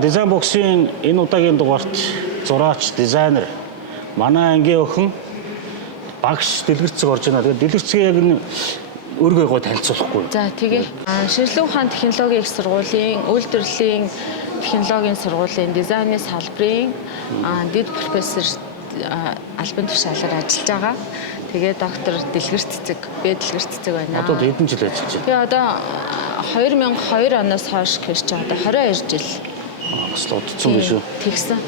дизайн боксын энэ удаагийн дугаарт зураач, дизайнер манай ангийн охин багш дэлгэрцэг орж байна. Тэгээд дэлгэрцгээ яг энэ өөргөө гоо танилцуулахгүй. За тэгээ Шинжлэх ухааны технологийн их сургуулийн үйлдвэрлэлийн технологийн сургуулийн дизайны салбарын дэд профессор албан тушаалаар ажиллаж байгаа. Тэгээ доктор Дэлгэрцэг, Б Дэлгэрцэг байна. Одоо хэдэн жил ажиллаж байна? Тэгээ одоо 2002 оноос хойш гэж чи одоо 22 жил. Бас л удцсан биш үү? Тэгсэн.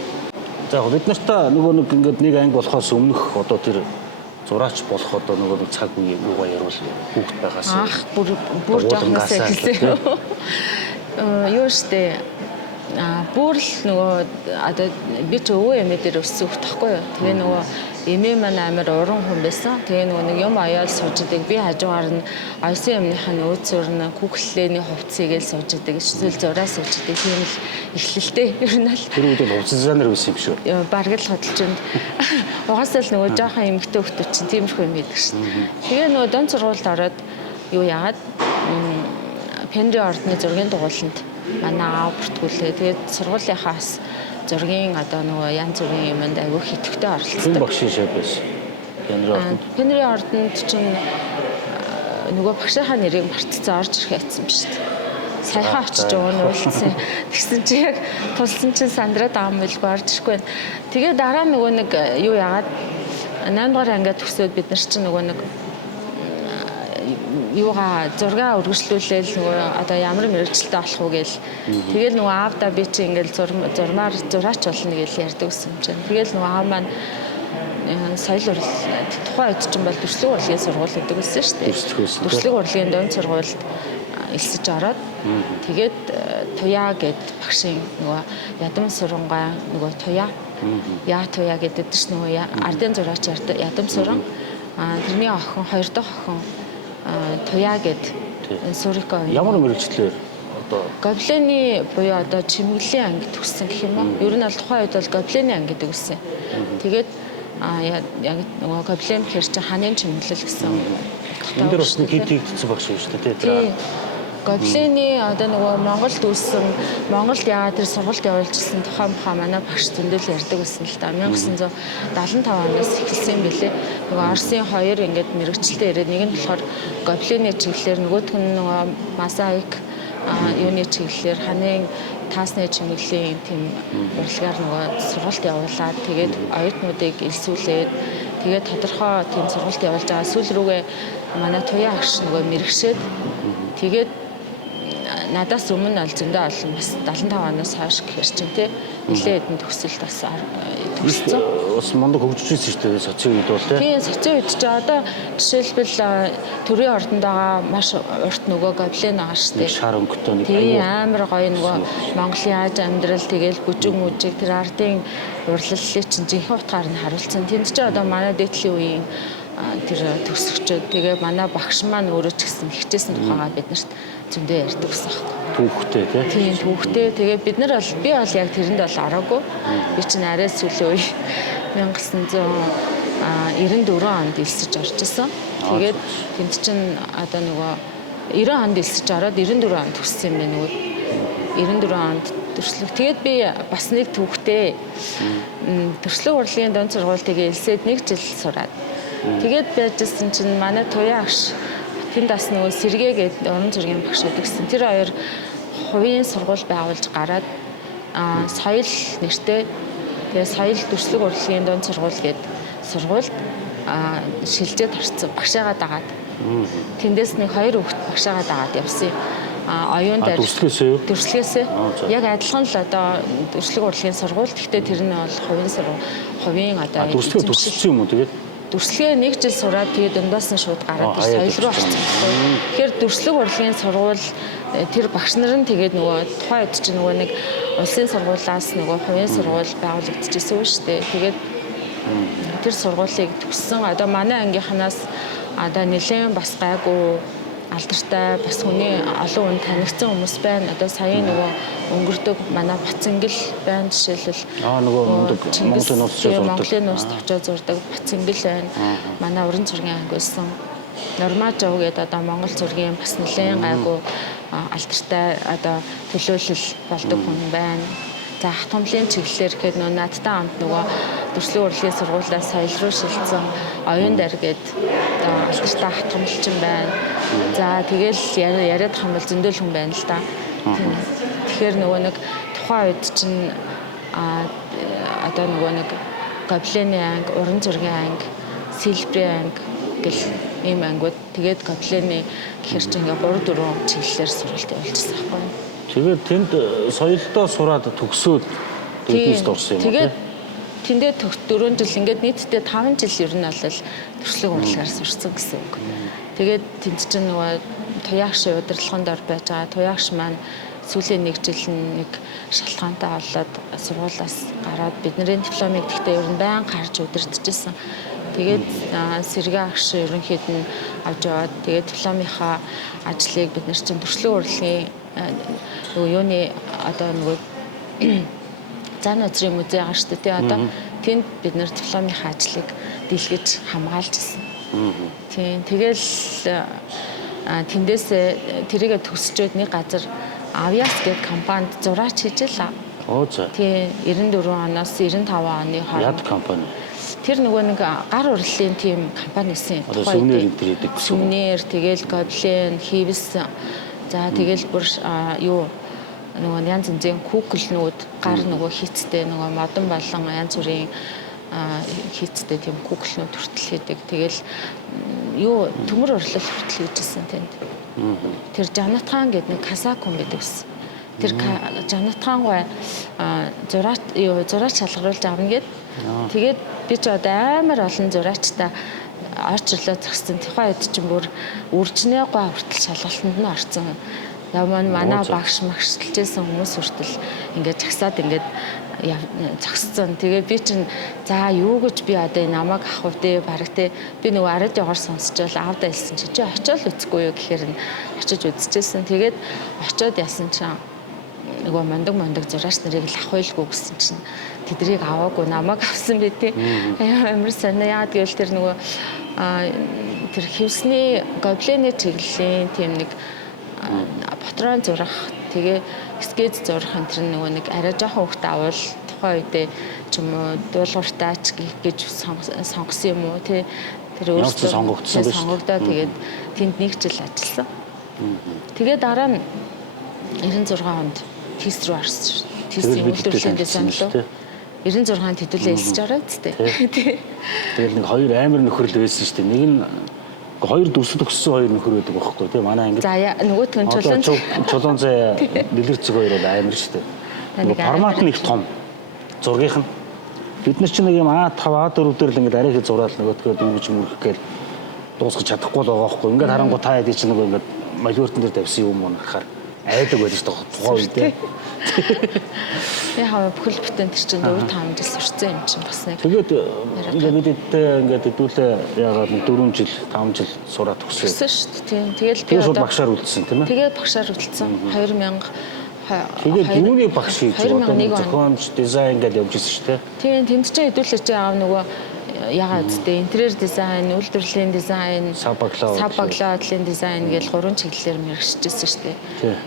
За яг бид нарт нөгөө нэг ингээд нэг анги болохоос өмнөх одоо тэр зураач болох одоо нөгөө нэг цаг үе юугаа яруул хүүхэд байгаас. Бүр жоохноос эхэлсэн. Юу штэ бүр л нөгөө одоо би ч өвөө эмээ дээр өссөн хөх тахгүй юу. Тэгээ нөгөө эмээ маань амар уран хүн байсан. Тэгээ нөгөө нэг юм аяал сууждаг. Би хажуугаар нь оюусан юмныхаа нөөцөөр нь күхлээний хувцсыг л сууждаг. Эсвэл зураа сууждаг. Тийм л эхлэлтэй. Ер нь л тэр үед бол хувцас дизайнер байсан юм шүү. Бараг л хөдөлжинд угаасаа л нөгөө жоохон эмэгтэй хөлтөд чинь тиймэрхүү юм байдаг шин. Тэгээ нөгөө дон сургуульд ороод юу яагаад Пенри ордны зургийн дугууланд манай аав бүртгүүлээ. Тэгээд сургуулийнхаа бас зургийн одоо нөгөө янз бүрийн юмд аягүй хитгэвтэй оролцдог. Тэр багшийн шав байсан. Пенри ордонд чинь нөгөө багшийнхаа нэрийг мартцсан орж ирэх яцсан биш үү? Саяхан очиж өгнө уулцсан. Тэгсэн чи яг тулсан чинь сандраад байгаа юм билгүй орж ирэхгүй байна. Тэгээ дараа нөгөө нэг юу яагаад 8 дугаар ангиад төгсөөд бид нар чинь нөгөө нэг юугаа зургаа үргэлжлүүлээл нөгөө одоо ямар мэрэгчлээ болох уу гээл. Тэгэл нөгөө аавда би чи ингээл зурмаар зураач болно гэж ярьдаг гэсэн юм чинь. Тэгэл нөгөө аав маань соёл урал тухайн үед чинь бол төрслөг урлагийн сургууль гэдэг байсан шүү дээ. Төрслөг урлагийн дунд сургуульд элсэж ороод тэгээд туяа гэд багшийн нөгөө ядам сурангаа нөгөө туяа яа туяа гэдэг чинь нөгөө ардын зураач ядам суран тэрний охин хоёр дахь охин туяа гэд Сурико ямар мэрэгчлэр одоо Гоблений буюу одоо чимэглэлийн анги төгссөн гэх юм уу. Ер нь бол тухайн үед бол Гоблений анги гэдэг үсэн. Тэгээд яг нөгөө Гоблен хэр чи ханын чимэглэл гэсэн. энэ дэр бас нэг хит хийгдсэн багш шүү дээ тий. Гоблений одоо нөгөө Монголд үүссэн Монголд яагаад тэр сургалт явуулжсэн тухайн манай багш зөндөл ярьдаг байсан л да. 1975 оноос эхэлсэн билээ. Нөгөө Оросын хоёр ингээд мэрэгчлээ ирээд нэг нь болохоор Гоблений чиглэлээр нөгөөх нь нөгөө Мозаик юуны чиглэлээр ханын таасны чимэглэлийн тийм урлагаар нөгөө сургалт явуулаад тэгээд оюутнуудыг элсүүлээд тэгээд тодорхой тийм сургалт явуулж байгаа сүүл рүүгээ манай туяа агш нөгөө мэрэгшээд тэгээд надаас өмнө бол зөндөө олон бас 75 оноос хойш гэхэр чинь тий нэлээд хэдэн төгсөлт бас төгссөн. Бас мундаг хөгжиж ирсэн шүү дээ социо үед бол тий. Социо үед ч одоо жишээлбэл төрийн ордонд байгаа маш урт нөгөө Гоблен байгаа шүү дээ. Шар өнгөтэй нэг амар гоё нөгөө Монголын ааж амьдрал тэгэл бүжиг мүжиг тэр ардын урлаглалыг чинь жинхэнэ утгаар нь харуулсан. Тэнд ч одоо манай дээдлийн үеийн тэр төгсөгчөд тэгээ манай багш маань өөрөө ч гэсэн хичээсэн тухайгаа биднэрт зөндөө ярьдаг гэсэн юм. Түүхтэй тий. Тийм түүхтэй. Тэгээ бид нар бол би бол яг тэрэнд бол ороогүй. Би чинь арай сүүлийн үе 1994 онд элсэж орж исэн. Тэгээд тэнд чинь одоо нөгөө 90 онд элсэж ороод 94 онд төгссөн юм байна нөгөө 94 онд төрслөг. Тэгээд би бас нэг түүхтэй төрслөг урлагийн дунд сургууль тэгээ элсээд нэг жил сураад. Тэгээд байжсэн чинь манай туяа агш тэнд бас нөгөө Сэргээ гэдэг уран зургийн багш өгсөн. Тэр хоёр хувийн сургууль байгуулж гараад соёл нэртэй тэгээ соёл төрслөг урлагийн дунд сургууль гэдэг сургуульд шилжээд орсон багшаагаа дагаад. Тэндээс нэг хоёр хүүхэд багшаагаа дагаад явсан. Оюун дээр төрслөөсөө яг адилхан л одоо төрслөг урлагийн сургууль. Гэхдээ тэр нь бол хувийн одоо төрслөг төгссөн юм уу тэгээд дүрслэгээ нэг жил сураад тэгээд дундаас нь шууд гараад соёл руу орсон. Тэгэхээр дүрслэг урлагийн сургууль тэр багш нар нь тэгээд нөгөө тухайн үед чинь нөгөө нэг улсын сургуулиас нөгөө хувийн сургууль байгуулагдчихсан шүү дээ. Тэгээд тэр сургуулийг төгссөн одоо манай ангийнханаас одоо нэлээд бас гайгүй алдартай бас хүний олон хүн танигдсан хүмүүс байна. Одоо сая нөгөө өнгөрдөг манай Бацэнгэл байна жишээлбэл. Нөгөө Монголын улсад очиж зурдаг Бацэнгэл байна. Манай уран зургийн анги байсан. Нормажов гэдэг одоо Монгол зургийн бас нэлээд гайгүй алдартай одоо төлөөлөл болдог хүн байна. За хатгамлын чиглэлээр гэхэд нөгөө надтай хамт нөгөө төрслөгийн урлагийн сургуулиас соёл руу шилжсэн оюун дарь гээд одоо алдартай хатгамлчин байна. За тэгэл яриад хам бол зөндөл хүн байна л да. Тэгэхээр нөгөө нэг тухайн үед чинь одоо нөгөө нэг гоблены анги, уран зургийн анги, сэлбэрийн анги гэл ийм ангиуд тэгээд гоблены гэхэр чинь ингээ 3 4 чиглэлээр сургалт явуулчихсан байхгүй. Тэгээд тэнд соёлдоо сураад төгсөөд бизнест орсон юм уу? Тэгээд тэндээ 4 жил ингээд нийтдээ 5 жил ер нь бол төрслөг урлагаар сурсан гэсэн үг. Тэгээд тэнд чинь нөгөө туяагш удирдлагын дор байж байгаа. Туяагш маань сүүлийн 1 жил нэг шалтгаантай болоод сургуулиас гараад бидний дипломыг гэхдээ ер нь байнга харж удирдахжсэн. Тэгээд сэргээ агш ерөнхийд нь авч яваад тэгээд дипломынхаа ажлыг бид нар чинь төрслөг урлагийн юуны одоо нөгөө зан үзрийн музей байгаа шүү дээ. Одоо тэнд бид нар дипломынхаа ажлыг дэлгэж хамгаалж ирсэн. Тийм. Тэгэл тэндээс тэрийгэ төгсчөөд нэг газар Avias гэдэг компанид зураач хийжээ л. Оо за. Тийм. 94 оноос 95 оны хооронд. Яд компани. Тэр нөгөө нэг гар урлагийн тийм компани эсэн. Сүмнэр энэ төр гэдэг. Сүмнэр тэгэл гоблен хийвс. За тэгэл бүр юу нөгөө янз янзын куклнууд гар нөгөө хийцтэй нөгөө модон болон янз бүрийн хийцтэй тийм куклнууд хүртэл хийдэг. Тэгэл юу төмөр урлал хүртэл хийжсэн тэнд. Тэр Жанатхан гэдэг нэг Казакун байдаг ус. Тэр Жанатхан гой зураач шалгаруулж авна гэд. Тэгээд би ч одоо амар олон зураачтай орчлоо зогссон. Тухайн үед чинь бүр үржнээ гой хүртэл шалгалтанд нь орсон. Ямаа манай багш магшилжсэн хүмүүс хүртэл ингээд жагсаад ингээд зогссон. Тэгээ би чинь за юу гэж би одоо энэ намайг авах вэ бараг те би нөгөө арад яваар сонсчвал аавда хэлсэн чи очиод үзэхгүй юу гэхээр нь очиж үзчихсэн. Тэгээд очиод яасан чинь нөгөө мондог зураач нарыг л авах байлгүй гэсэн чинь тэдрийг аваагүй намайг авсан бэ те. Амар санаа яад гэвэл тэр нөгөө тэр хевсний гоблены чиглэлийн тийм нэг патрон зурах тэгээ скетч зурах энэ тэр нөгөө нэг арай жоохон хөвгт авал тухайн үедээ ч юм уу дуулууртаач гэж сонгосон юм уу тий тэр өөрөөсөө сонгогдсон биш сонгогдоод тэгээд тэнд 1 жил ажилласан. Тэгээд дараа нь 96 онд тест рүү орсон шүү. Тестийн үйлдвэрлэлийн дизайн руу 96-нд хэдүүлээ хэлсэж ороод тий. Тэгээд нэг 2 амар нөхрөл байсан шүү дээ. Нэг нь 2 дүрсд өгсөн 2 нөхөр байдаг байхгүй тийм манай ангид. За нөгөөх нь чулуун зай дэлгэрцэг 2 бол амар шүү дээ. Формат нь их том. Зургийнх нь бид нар чинь нэг юм А5 А4 дээр л ингээд арай их зураал нөгөөдгөө дүүж мөрөх гээл дуусгаж чадахгүй л байгаа байхгүй. Ингээд харангуй та хэд чинь нөгөө ингээд малиортон дээр тавьсан юм уу гэхээр айдаг байдаг шүү дээ. Тухайн үед. Яхаа бүхэл бүтэн тэр чинь 4 5 жил сурцсан юм чинь бас нэг. Тэгээд ингээд бидэдтэй ингээд хэдүүлээ яагаад 4 жил 5 жил сураад төгсөө. Төгсөн шүү дээ. Тэгэл би одоо багшаар үлдсэн тийм ээ. Тэгээд багшаар үлдсэн 2000 тэгээд юуны багш хийж одоо зохиомж дизайн гэдэг явж ирсэн шүү дээ. Тийм тэнд чинь хэдүүлээ чи аав нөгөө ягаад гэдэг интерьер дизайн, үйлдвэрлэлийн дизайн, сабаглаадлын дизайн гэж 3 чиглэлээр мэргэжчихсэн шүү дээ.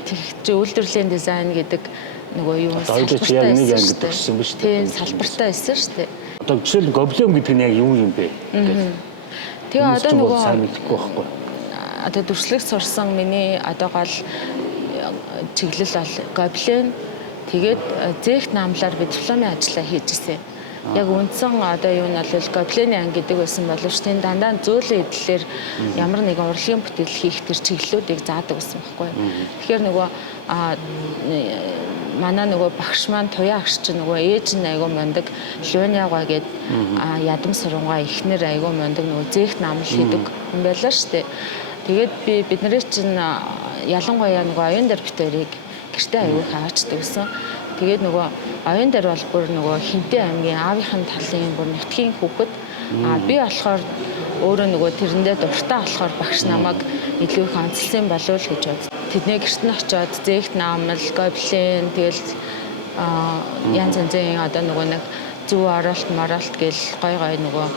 Тэгэхээр чи үйлдвэрлэлийн дизайн гэдэг нөгөө юу салбартай нэг ангид төгссөн биз дээ. Тийм салбартай байсан шүү дээ. Одоо жишээл гоблем гэдэг нь яг юу юм бэ? Тэгээ одоо нөгөө сайн мэдэхгүй байхгүй. Одоо дүрслэг сурсан миний одоо гол чиглэл бол гоблен. Тэгээд зээх наамлаар би дипломын ажиллаа хийж ирсэн. Яг үндсэн одоо юу нь бол гоблены анги гэдэг байсан боловч тийм дандаа зөөлөн эдлэлээр ямар нэгэн урлагийн бүтээл хийх тэр чиглэлүүдийг заадаг байсан байхгүй. Тэгэхээр нөгөө манай нөгөө багш маань туяа агш чинь нөгөө ээж нь айгуу мондөг Лёняга гээд ядам сурангуй ихнэр айгуу мондөг нөгөө зээх наамл хийдэг юм байлаа шүү дээ. Тэгээд би бидний чинь ялангуяа нөгөө оюун дээр битэрийг гэртээ айгуу хаачдаг гэсэн. Тэгээд нөгөө оюун дээр бол бүр нөгөө Хинтээ аймгийн аавынхын талын бүр нутгийн хүүхэд би болохоор өөрөө нөгөө тэрэндээ дуртай болохоор багш намайг илүү их онцлсан болов уу гэж бод. Тэдний гэрт нь очиод зээх наамл, гоблен тэгэл янз янзын одоо нөгөө нэг зөв оролт гэл гой нөгөө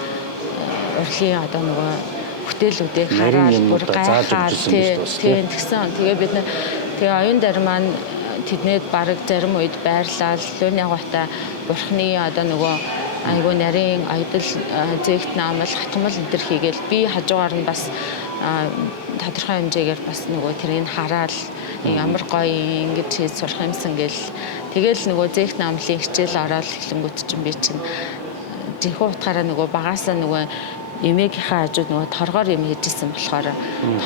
урлагийн одоо нөгөө бүтээлүүдийг хараад бүр гайхаад тийм тэгсэн. Тэгээ бид тэгээ оюун дээр маань тэднээд бараг зарим үед байрлал лууны агуутай бурхны одоо нөгөө айгуу нарийн аядал зээгт наамал хатгамал энэ төр хийгээл би хажуугаар нь бас тодорхой хэмжээгээр бас нөгөө тэрийг хараад ямар гоё ингэж хийж сурах юмсан гэл тэгэл нөгөө зээгт наамлын хичээл ороод эхлэнгүүт чинь би чинь жинхэнэ утгаараа нөгөө багаасаа нөгөө эмээгийнхээ хажууд нөгөө торгоор юм хийжсэн болохоор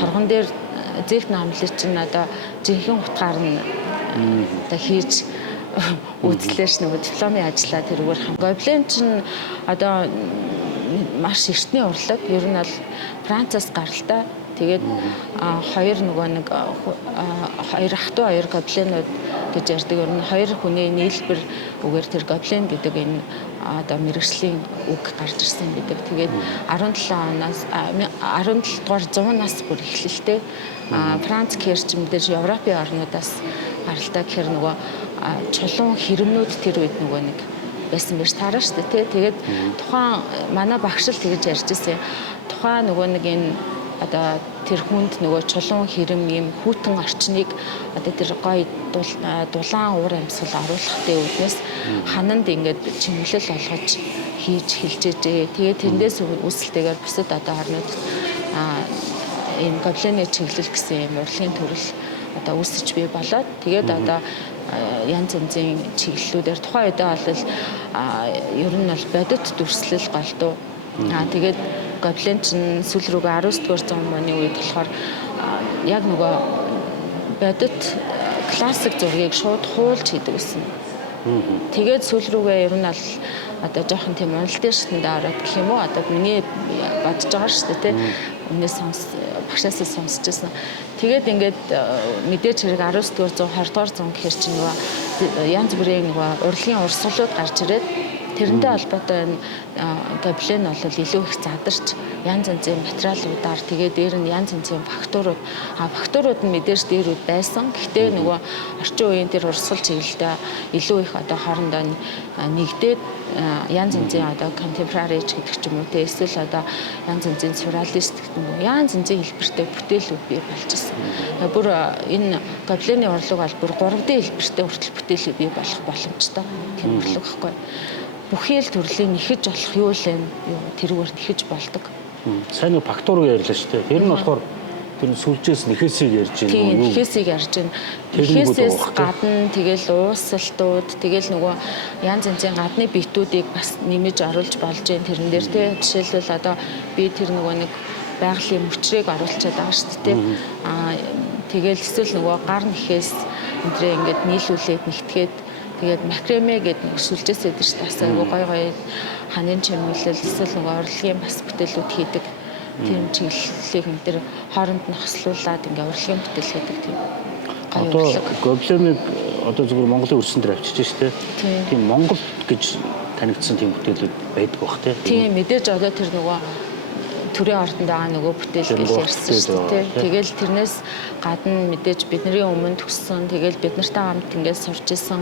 торгон дээр зээгт наамлын чинь одоо жинхэнэ утгаар нь одоо хийж үзлээш нөгөө дипломын ажлаа тэрүүгээр Гоблин чинь одоо маш эртний урлаг ер нь бол Францаас гаралтай. Тэгээд хоёр нөгөө нэг хоёр ах トゥ хоёр гоблинууд гэж ярьдаг. Ер нь хоёр хүний нийлбэр үгээр тэр гоблин гэдэг энэ одоо мэрэгжлийн үг гарч ирсэн гэдэг. Тэгээд 17 оноос 17 дугаар зуунаас бүр эхлэлтэй Франц гэрч мэдээж Европын орнуудаас гаралтай гэхээр нөгөө чулуун хэрэмнүүд тэр үед нөгөө нэг байсан биш таараа шүү дээ тий. Тэгээд тухайн манай багш л тэгэж ярьж ирсэн. Тухайн нөгөө нэг энэ одоо тэр хүнд нөгөө чулуун хэрэм юм хүүтэн орчныг одоо тэр гоё дулаан уур амьсгал оруулахтай үүднээс хананд ингээд чимэглэл олгож хийж хэлжээжээ. Тэгээд тэндээс үүсэлтэйгээр бусад одоо орнууд энэ гоблины чиглэл гэсэн юм урлагийн төрөл одоо үүсэж бий болоод тэгээд одоо янз янзын чиглэлүүдээр тухайн үедээ бол ер нь бол бодит дүрслэл голдуу. Тэгээд гоблин чинь сүүл рүүгээ 19-р зууны оны үед болохоор яг нөгөө бодит классик зургийг шууд хуулж хийдэг гэсэн. Тэгээд сүүл рүүгээ ер нь бол одоо жоохон тийм уналтын шатнд ороод гэх юм уу одоо миний бодож байгаа шүү дээ тий. Өмнөөс багшаасаа сонсч байсан. Тэгээд ингээд мэдээж хэрэг 19-р зуун 20-р зуун гэхэр чинь нөгөө янз бүрийн нөгөө урлагийн урсгалууд гарч ирээд тэрнтэй холбоотой энэ гоблин бол илүү их задарч янз янзын материалуудаар тэгээд дээр нь янз янзын фактурууд фактурууд нь мэдээж дээр үд байсан. Гэхдээ нөгөө орчин үеийн тэр урсгал чиглэлтэй илүү их одоо хоорондоо нэгдээд янз янзын одоо contemporary гэдэг ч юм уу те эсвэл одоо янз янзын surrealist гэдэг юм уу янз янзын хэлбэртэй бүтээлүүд бий болж ирсэн. Бүр энэ гоблины урлаг бол бүр 3D хэлбэртэй хүртэл бүтээлүүд бий болох боломжтой. Тийм урлаг гэхгүй. Бүхий л төрлийн нэхэж болох юу л тэрүүгээр нэхэж болдог. Сайн нэг фактурыг ярьлаа шүү дээ. Тэр нь болохоор тэр сүлжээс нэхээсийг ярьж байна. Тийм, нэхээсийг ярьж байна. Нэхээсээс гадна тэгэл уусалтууд, тэгэл нөгөө янз янзын гадны битүүдийг бас нэмэж оруулж болж байна. Тэрэн дээр тий жишээлбэл одоо би тэр нөгөө нэг байгалийн мөчрийг оруулчихад байгаа шүү дээ. Тэгэл эсвэл нөгөө гар нэхээс энтрээ ингээд нийлүүлээд нэгтгээд тэгээд макраме гэдэг нэг сүлжээс өгдөө шүү дээ. Бас айгу гой гой ханын чимэглэл эсвэл нөгөө урлагийн бас бүтээлүүд хийдэг. Тийм чиглэлийг энэ төр хооронд нь хослуулад ингээ урлагийн бүтээл хийдэг тийм. Одоо гоблиныг одоо зөвхөн Монголын өрсөн дээр авчиж штэ. Тийм Монгол гэж танигдсан тийм бүтээлүүд байдаг бах тий. Тийм мэдээж одоо тэр нөгөө төрийн ордонд байгаа нөгөө бүтээл гэж ярьсан шүү дээ. Тэгэл тэрнээс гадна мэдээж бидний өмнө төгссөн тэгэл бид нартай хамт ингээд сурч исэн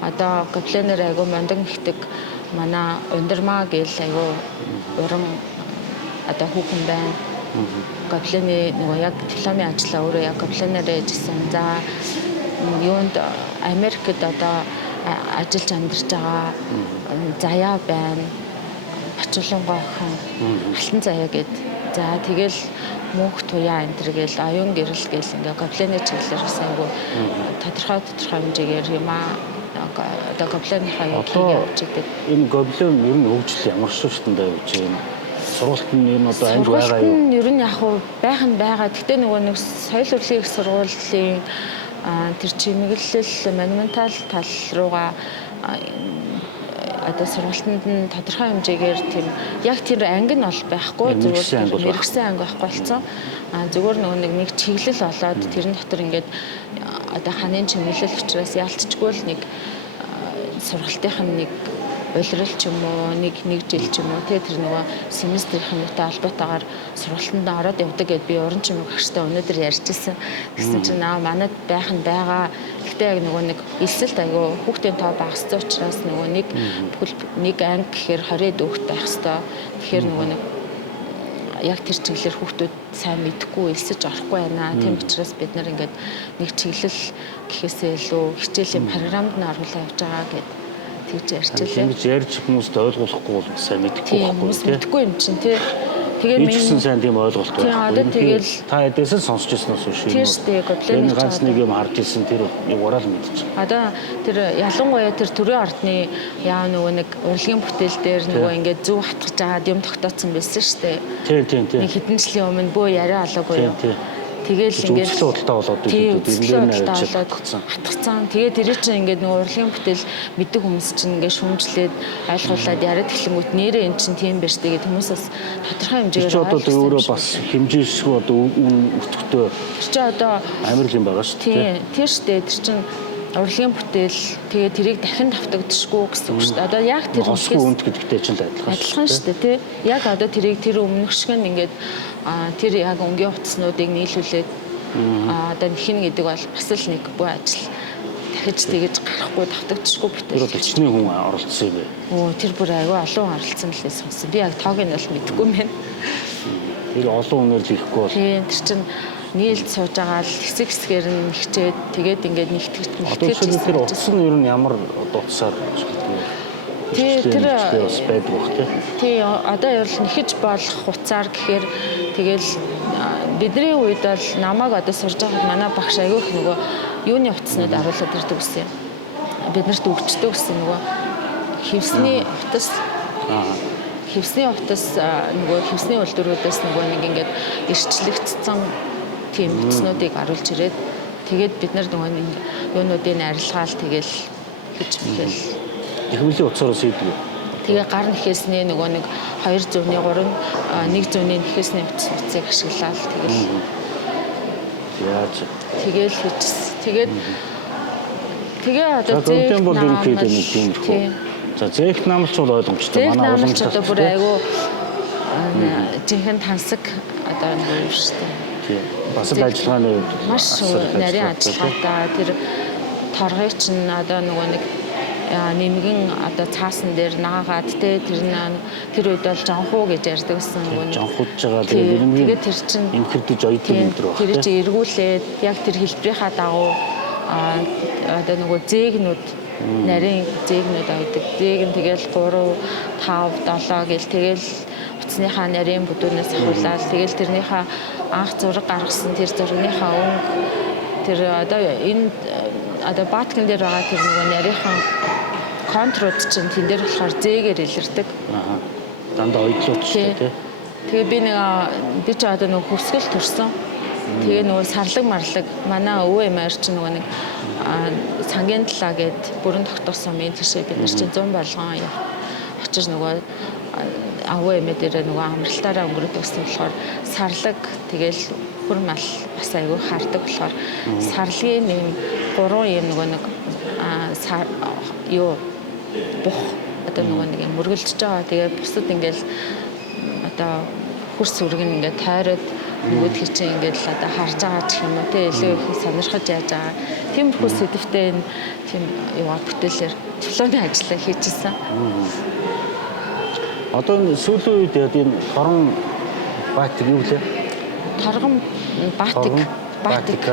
одоо гоблинээр айгу мондог нэгдэг манай ундармаа гээл айгу уран одоо хүүхэн байна. Гоблины нөгөө яг дипломын ажлаа өөрөө яг гоблинээр хийжсэн. За юунд Америкт одоо ажиллаж амьдарч байгаа заяа байна. Бачуулангой охин алтан заяа гэд. За тэгэл мөнх туяа энэ төр гээл оюун гэрэл гээл ингээ гоблины чиглэлээр бас айгу тодорхой хэмжээгээр юм одоо гоблины хаяг хийж идэг. Энэ гоблин ер нь хөгжил ямар шүүштэндээ явж байна. Сургуульд нь ер нь одоо анги байгаа юу? Ер нь яг байх нь байгаа. Гэтэ нөгөө нэг соёл урлагийн их сургуулийн тэр чимэглэл монументал тал руугаа одоо сургалтанд нь тодорхой хэмжээгээр тийм яг тэр анги нь бол байхгүй зүгээр мэрэгсэн анги байхгүй болсон. Зүгээр нөгөө нэг чиглэл олоод тэрэн дотор ингээд одоо ханын чимэглэл учраас яалтчгүй л нэг сургалтынх нь нэг улирал ч юм уу нэг жил ч юм уу тэр нөгөө семестрийнхэнтэй холбоотойгоор сургалтанд ороод явдаг гэд би уран чимэг багштай өнөөдөр ярьжсэн. Гэсэн чинь манад байх нь байгаа. Гэхдээ яг нөгөө нэг элсэлт айгүй хүүхдийн тоо багассан учраас нөгөө нэг анги гэхээр 20 хүүхэд байх хэвээр. Тэгэхээр нөгөө нэг яг тэр чиглэлээр хүүхдүүд сайн мэдхгүй элсэж орохгүй байна. Тийм учраас бид нар ингээд нэг чиглэл гэхээсээ илүү хичээлийн програмд нь оруулаад явж байгаа гэд тэгж ярьчихлаа. Ингэж ярьж хүмүүст ойлгуулахгүй бол сайн мэдэхгүй байхгүй. Хүмүүс мэдхгүй юм чинь тий. Тэгээд минь сайн тийм ойлголт байна. Тийм одоо тэгэл та эдээс л сонсч ирсэн уу шүү. Тийм шүү дээ. Гоблины ганц нэг юм харж ирсэн тэр уурал мэдчих. Одоо тэр ялангуяа тэр төрийн ордны яа нөгөө нэг урлагийн бүтээл дээр нөгөө ингээд зүв хатгаж аваад юм тогтооцсон байсан шүү дээ. Тийм. Нэг хэдэн жилийн өмнө бөө яриа олоогүй юу. Тэгэл ингээд удаа болоод хатгацсан. Тэгээд тэр чинь ингээд нөгөө урлагийн бүтээл мэддэг хүмүүс чинь ингээд шүүмжлээд ойлгуулад яриад эхлэнгүүт нэрээ эн чинь тийм байж тэгээд хүмүүсээс тодорхой хэмжээгээр ойлгуулсан. Одоо бас хэмжээшгүй одоо үн өтгтөө. Тэр чинь одоо амар л юм байгаа шүү дээ. Тийм шүү дээ. Тэр чинь урлагийн бүтээл тэгээд тэрийг дахин давтагдчихгүй гэсэн үг шүү дээ. Одоо яг тэр хосгүй үнд гэдэгтэй ч адилхан шүү дээ тий. Яг одоо тэрийг тэр өмнөх шиг нь ингээд тэр яг өнгийн утаснуудыг нийлүүлээд одоо нэхин гэдэг бол бас л нэг бүх ажил дахиж тэгэж гарахгүй давтагдчихгүй бүтээл. Тэр өчний хүн оролцсон юм бэ? Тэр бүр аягүй олон оролцсон л сонсон. Би яг тоог нь бол мэдэхгүй юм байна. Тэр олон хүнээр л ихгүй бол. Тийм тэр чинь нийлд сууж байгаа л хэсэг хэсгээр нь хичээд тэгээд ингээд нэгтгэж тэр утас нь ер нь ямар утсаар тэр бас байдаг бох тий одоо ер нь нэхэж болох хуцаар гэхээр тэгэл бидний үед бол намайг одоо сурж байгаад манай багш аягүй их нөгөө юуны утаснууд оруулаад ирдэг гэсэн юм. Биднэрт өгчдөг гэсэн нөгөө хевсний утас хевсний утас нөгөө хевсний үйлдвэрүүдээс нөгөө нэг ингээд ирчлэгдсэн тийм утаснуудыг оруулж ирээд тэгээд бид нар нөгөө юунуудыг арилгаал тэгэл гэж мэгэл ихмэлийн утсаараас ийдэг. Тэгээ гар нэхээсний нөгөө нэг 200-ны 3 100-ны нэхээсний утсыг ашиглаад тэгэл яаж тэгэл хийчихсэн. Тэгээ одоо зээх бол юм гээд нэг тиймэрхүү. За зээх намч бол ойлгомжтой. Манай уламж одоо бүр айгүй жинхэнэ тансаг одоо юм шүү дээ. Тийм. Бас л ажиллагааны маш нарийн ажиллагаатай тэр торгыг чинь одоо нөгөө нэг нэмгэн одоо цаасан дээр наагаад тэр үед бол жонхуу гэж ярьдаг гэсэн нөгөө жонхуудж байгаа тэгээд тэр чинь инхэрдэж оёдаг юм дэр баг. Тэр чинь эргүүлээд яг тэр хэлбэрийнхаа дагуу одоо нөгөө зээгнүүд нарийн зээгнүүд авдаг. Зээг нь тэгэл 3 5 7 гэл тэгэл утасныхаа нарийн бүдүүнээс ахуулаад тэгэл тэрнийхээ анх зураг гаргасан тэр зурагныхаа өнгө тэр одоо энэ одоо бааткан дээр байгаа тэр нөгөө нарийнхан контрууд чинь тэн дээр болохоор зээгээр илэрдэг. Дандаа ойдлууд шүү дээ. Тэгээ би ч одоо нөгөө хөвсгөл төрсөн. Тэгээ нөгөө сарлаг марлаг манай өвөө эмээр чинь нөгөө нэг сангийн талаа гээд бүрэн тогтоосон юм тийшээ бид нар чинь 100 болгон очиж нөгөө өвөө эмээ дээр нөгөө амралтаараа өнгөрөөд өгсөн болохоор сарлаг тэгэл хөр мал бас айгүй хардаг болохоор сарлагын юм 3 юм нөгөө нэг юу бух одоо нөгөө нэг юм мөргөлдөж байгаа. Тэгээ бусад ингээл одоо хөрс үрэг нь ингээд тойроод нөгөөдхий чинь ингээд л одоо харж байгаа гэх юм уу те илүү их сонирхож яаж байгаа. Тиймэрхүү сэдвтэй энэ тийм юугаа бүтээлээр дипломын ажиллаа хийжсэн. Одоо энэ сүүлийн үед яг энэ торон баатик юу лээ? Торгон баатик.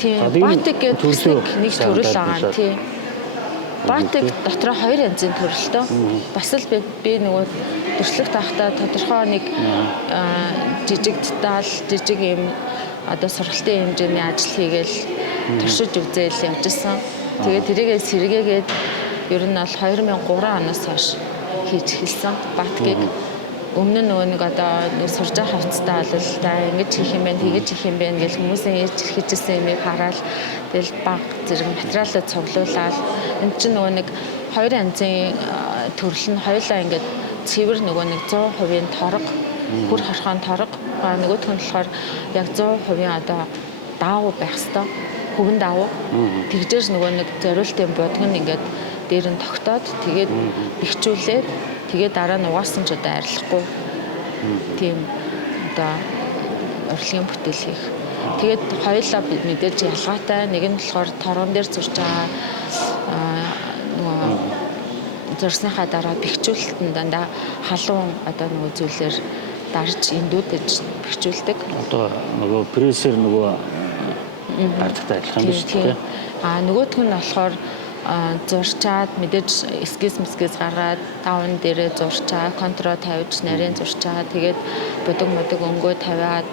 Тийм баатик гэдэг нэг төрөл байгаа тийм. Баатик дотроо 2 янзын төрөлтэй. Бас л би нөгөө төрслөх таахта тодорхой нэг жижиг деталь, жижиг юм одоо сургалтын хэмжээний ажил хийгээл туршиж үзээл явжсэн. Тэгээд тэрийгээ сэргээгээд ер нь бол 2003 оноос хойш хийж эхэлсэн баатикийг. Өмнө нь нөгөө нэг одоо нэг сурж байгаа хавцтай бол за ингэж хийх юм байна, тэгэж хийх юм байна гэж хүмүүсийн хийжсэн юмыг хараад тэгэл баг зэрэг материалаа цуглуулаад энэ чинь нөгөө нэг 2 янзын төрөл нь хоёулаа ингээд цэвэр нөгөө нэг 100% торог, бүр харахаан торог, нөгөөх нь болохоор яг 100% одоо даавуу байх хэвээр хөвөн даавуу. Тэгжээс нөгөө нэг зориултын бодг нь ингээд дээр нь тогтоод тэгээд бэхжүүлээд тэгээд дараа нь угаасан ч одоо арилахгүй тийм одоо урлагийн бүтээл хийх. Тэгээд хоёулаа бид мэдээж ялгаатай. Нэг нь болохоор торгон дээр зурж байгаа нөгөө зурсныхаа дараа бэхжүүлэлтэн дандаа халуун одоо нөгөө зүйлээр дарж эндүүдэж бэхжүүлдэг. Одоо нөгөө прессер нөгөө гардагтай адилхан биш үү? Нөгөөх нь болохоор зурчаад мэдээж эскиз гаргаад давн дээрээ зурчаад контро тавьж нарийн зурчаад тэгээд бодог модог өнгөө тавиад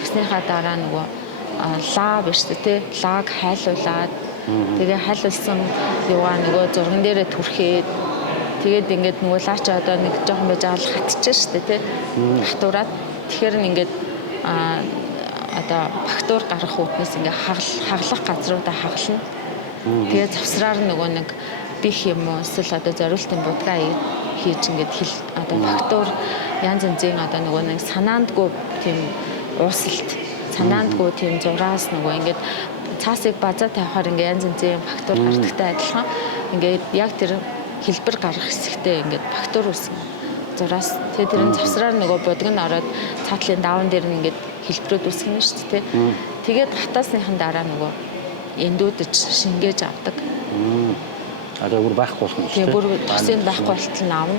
тэгснийхаа дараа нөгөө лаа биш үү? Лааг хайлуулад тэгээ хайлуулсан юугаа нөгөө зурган дээрээ түрхээд тэгээд ингээд нөгөө лаача одоо нэг жоохон байж аал хатчих шүү дээ тий. Хатуураад тэгэхээр ингээд одоо бактур гарах үүднээс ингээд хаглах газруудаа хагална. Тэгээд завсраар нөгөө нэг бих юм уу эсвэл одоо зориултын будгаа хийж ингээд одоо бактур янз янзын одоо нөгөө нэг санаандгүй тийм уусалт санаандгүй тийм зураас нөгөө ингээд цаасыг базаа тавихаар ингээд янз янзын бактур гардагтай адилхан ингээд яг тэр хэлбэр гарах хэсэгтээ ингээд бактур үүсгэн зураас тэгээд тэр нь завсраар нөгөө будг нь ороод цаатлын даван дээр нь ингээд хэлбэрүүд үүсгэн шүү дээ. Тэгээд гатаасныхан дараа нөгөө эндүүдэж шингээж авдаг. Одоо бүр байхгүй болох юм шүү дээ. Тэгээ бүр тосын байхгүй болтол нь авна.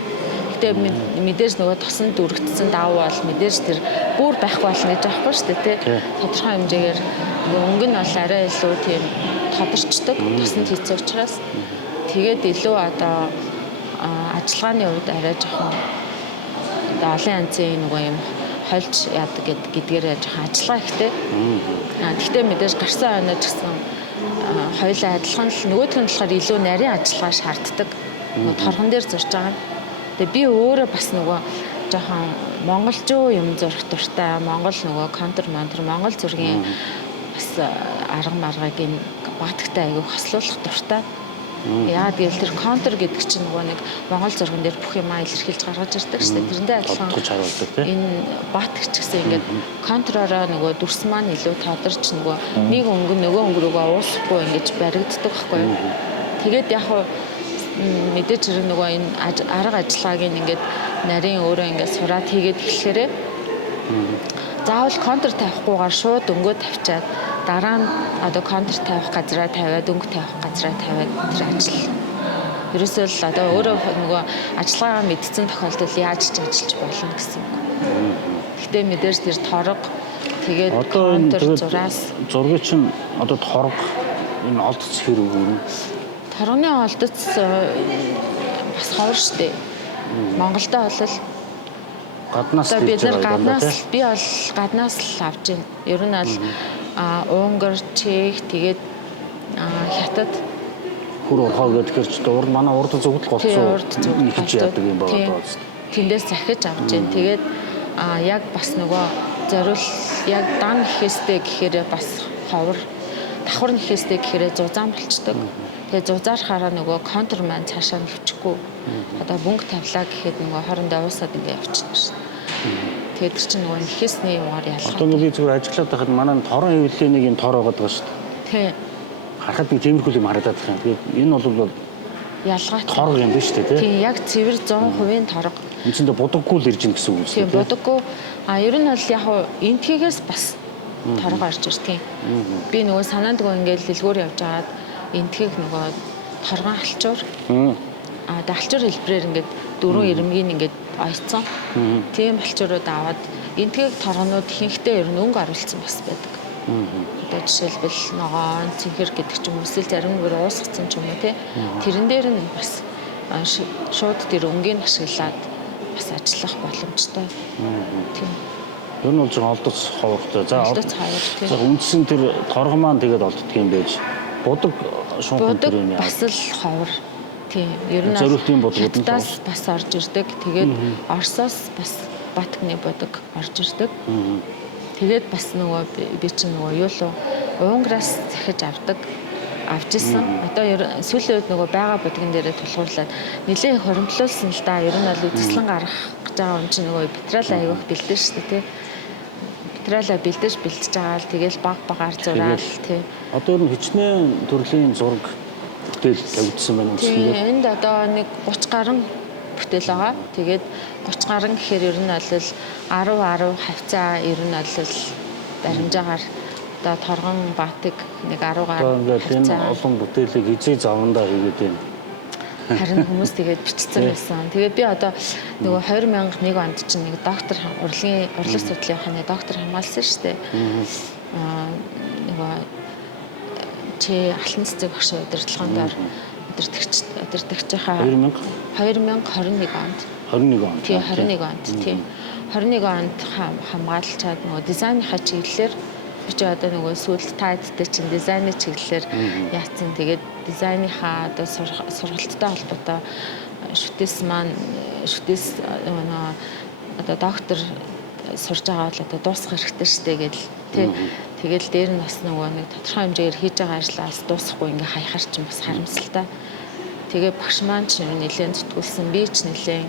Гэтэ мэдээж нөгөө тосон дүрэгдсэн давуу бол мэдээж тэр бүр байхгүй болно гэж аахгүй шүү дээ тий. Тодорхой хэмжээгээр өнгө нь бол арай илүү тийм тодорчдөг тосонд хийцээ учраас тэгээд илүү одоо ажиллагааны үед арай жоохон одоо олон янзын нөгөө юм хольж яадаг гэдгээр жоохон ажиллагаа ихтэй. Гэхдээ мэдээж гарсан хойноо ч гэсэн хоёулаа адилхан л нөгөөх нь болохоор илүү нарийн ажиллагаа шаарддаг. Торгон дээр зурж байгаа. Тэгээ би өөрөө бас нөгөө жоохон монголчуу юм зурх дуртай. Монгол нөгөө контур монгол зургийн бас арга маргааг ин баатагтай аягүй хослуулах дуртай. Яагаад гэвэл тэр контур гэдэг чинь нөгөө нэг монгол зурган дээр бүх юмаа илэрхийлж гаргаж ирдэг шүү дээ. Тэрэндээ адилхан энэ баатагч гэсэн ингээд контророо нөгөө дүрс маань илүү тодорч нөгөө нэг өнгө нөгөө өнгө рүүгээ уусахгүй ингэж баригддаг байхгүй юу. Тэгээд яг мэдээж хэрэг нөгөө энэ арга ажиллагааг ингээд нарийн өөрөө ингээд сураад хийгээд эхлэхээрээ заавал контр тавихгүйгээр шууд өнгөө тавьчаад дараа нь одоо контр тавих газраа тавиад өнгө тавих газраа тавиад тэр ажил. Ерөөсөө л одоо өөрөө нөгөө ажиллагаа мэдсэн тохиолдолд яаж ч ажиллаж болно гэсэн үг. Гэхдээ мэдээж тэр торог тэгээд контр зураас зургийг чинь одоо торог энэ олдц хэрэг үү? Торгоны олдц бас ховор штэ. Монголдо бол гаднаас бид нар гаднаас би бол гаднаас л авч байна. Ер нь бол Унгар, Чех тэгээд Хятад хөр урхаа гэдгээр ч манай урд зүгдэл голцоо хийж яадаг юм байна. Тэндээс захиж авч байна. Тэгээд яг бас нөгөө зориул яг дан гэхээстэй гэхээр бас ховор давхар нэхээстэй гэхээр зузаан болчдөг. Тэгээ зузаархаараа нөгөө контр маань цаашаа нэвчихгүй. Одоо бөнгө тавлаа гэхэд нөгөө хоорондоо уусаад ингэ явчихна шүү. Тэгээд чинь нөгөө нэхээсний югаар ялгаа. Одоо би зүгээр ажиллаад байхад манай торон хэвлэлийн нэг юм тор байгаа даа шүү. Тий. Харахад би тиймэрхүү юм хараад байгаа юм. Тэгээд энэ бол ялгаатай торог юм биш үү те? Тий, яг цэвэр 100% торог. Энд чинь будаггүй л ирж гин гэсэн үг үү? Тий, будаггүй. Ер нь бол яг энтгийгээс бас торог орж ирдэг. Би нөгөө санаандгүй ингээд дэлгүүр явж агаад энтгийг нөгөө торгон алчуур. Далчуур хэлбрээр ингээд дөрвөн ирмгийн ингээд ойцсон. Тийм алчуурууд аваад энтгийг торгонууд ихэнхдээ ер нь өнгө оруулсан бас байдаг. Одоо жишээлбэл ногоон, цэнхэр гэдэг ч юм уу эсвэл зарим нь уусгацсан ч юм уу тий. Тэрэн дээр нь бас шууд тэр өнгийг ашиглаад бас ажиллах боломжтой. Тийм. Ер нь бол зөв олдоц ховортой. За үндсэн тэр торгон маань тэгээд олддог юм байж. Будаг шунхан тэр юм яа. Бас л ховор. Тийм. Ер нь зориултын будгууд нь бас орж ирдэг. Тэгээд Оросоос бас батгны будаг орж ирдэг. Тэгээд бас нөгөө би чинь нөгөө юу л Унграас захиж авч исэн. Одоо сүүлийн үед нөгөө байгаа будган дээрээ тулгуурлаад нэлээд хоримтлуулсан л да. Ер нь бол үзэсгэлэн гарах гэж байгаа юм чинь нөгөө петрол аягүйх бэлдэж шүү дээ тий. Петролоо бэлдэж байгаа л тэгэл багаар зураал тий. Одоо ер нь хичнээн төрлийн зураг бүтээл тавьдсан байна үсгээр. Энд одоо нэг 30 гаруй бүтээл байгаа. Тэгээд 30 гаруй гэхээр ер нь бол 10 хавцаа ер нь бол баримжаагаар одоо торгон баатыг нэг 10 гаруй. Одоо ингээд энэ олон бүтээлийг эзээ завандаа хийгээд байна. Харин хүмүүс тэгээд бичсэн байсан. Тэгээд би одоо нөгөө 2001 онд чинь нэг доктор урлаг судлалын ухааны доктор хамгаалсан шүү дээ. Нөгөө чи алтан цэцэг багш удирдлагын удирдагчийнхаа 2021 онд. 21 онд. Тий 21 онд. Тий 21 онд хамгаалчаад нөгөө дизайныхаа чиглэлээр би ч одоо нөгөө сүүлд тайдтай чинь дизайны чиглэлээр яатсан. Тэгээд дизайныхаа одоо сургалттай холбоотой шүтээс нөгөө одоо доктор сурж байгаа бол одоо дуусгах хэрэгтэй штэ гэл тий. Тэгэл дээр нь бас нөгөө нэг тодорхой хэмжээгээр хийж байгаа ажлаас дуусахгүй ингээ хаяхаар чинь бас харамсалтай. Тэгээ багш маань ч нэлээд зүтгүүлсэн, би ч нэлээд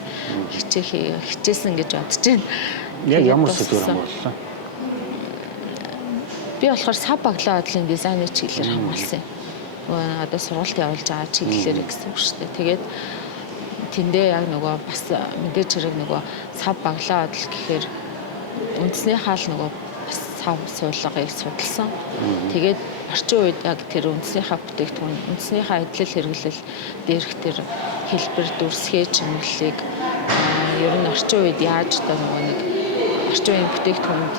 хичээсэн гэж бодож байна. Яг ямар сэдвэр хамгааллаа? Би болохоор сав баглаа бодлын дизайны чиглэлээр хамгаалсан. Одоо сургалт явуулж байгаа чиглэлээр гэсэн үг шүү дээ. Тэгээд тэндээ яг нөгөө бас мэдээж хэрэг нөгөө сав баглаа бодол гэхээр үндснийхаа л нөгөө бас сав суулгыг судалсан. Тэгээд орчин үед яг тэр үндснийхаа бүтээгдэхүүн, үндснийхаа эдлэл хэрэглэл дээрх тэр хэлбэр дүрсгээ чиглэлийг ер нь орчин үед яаж одоо нөгөө нэг орчин үеийн бүтээгдэхүүнд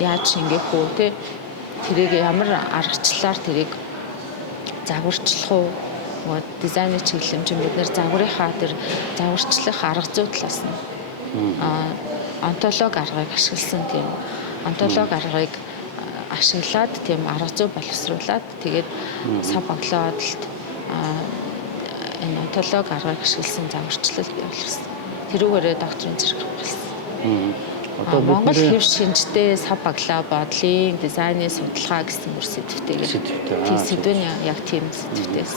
яаж шингээх үү те тэрийг ямар аргачлалаар тэрийг загварчлах уу нөгөө дизайны чиглэм чинь бид нэр загварынхаа тэр загварчлах арга зүй талаас нь онтолог аргыг ашигласан тийм онтолог аргыг ашиглаад тийм арга зүй боловсруулад тэгээд сав баглаа бодолд энэ онтолог аргыг ашигласан загварчлал бий болгосон. Тэрүүгээрээ докторийн зэрэг хамгаалсан. Одоо Монгол хэв шинжтэй сав баглаа бодлын дизайны судалгаа гэсэн мөр сэдвтэйгээр тийм сэдвэн яг тийм сэдвтэйс.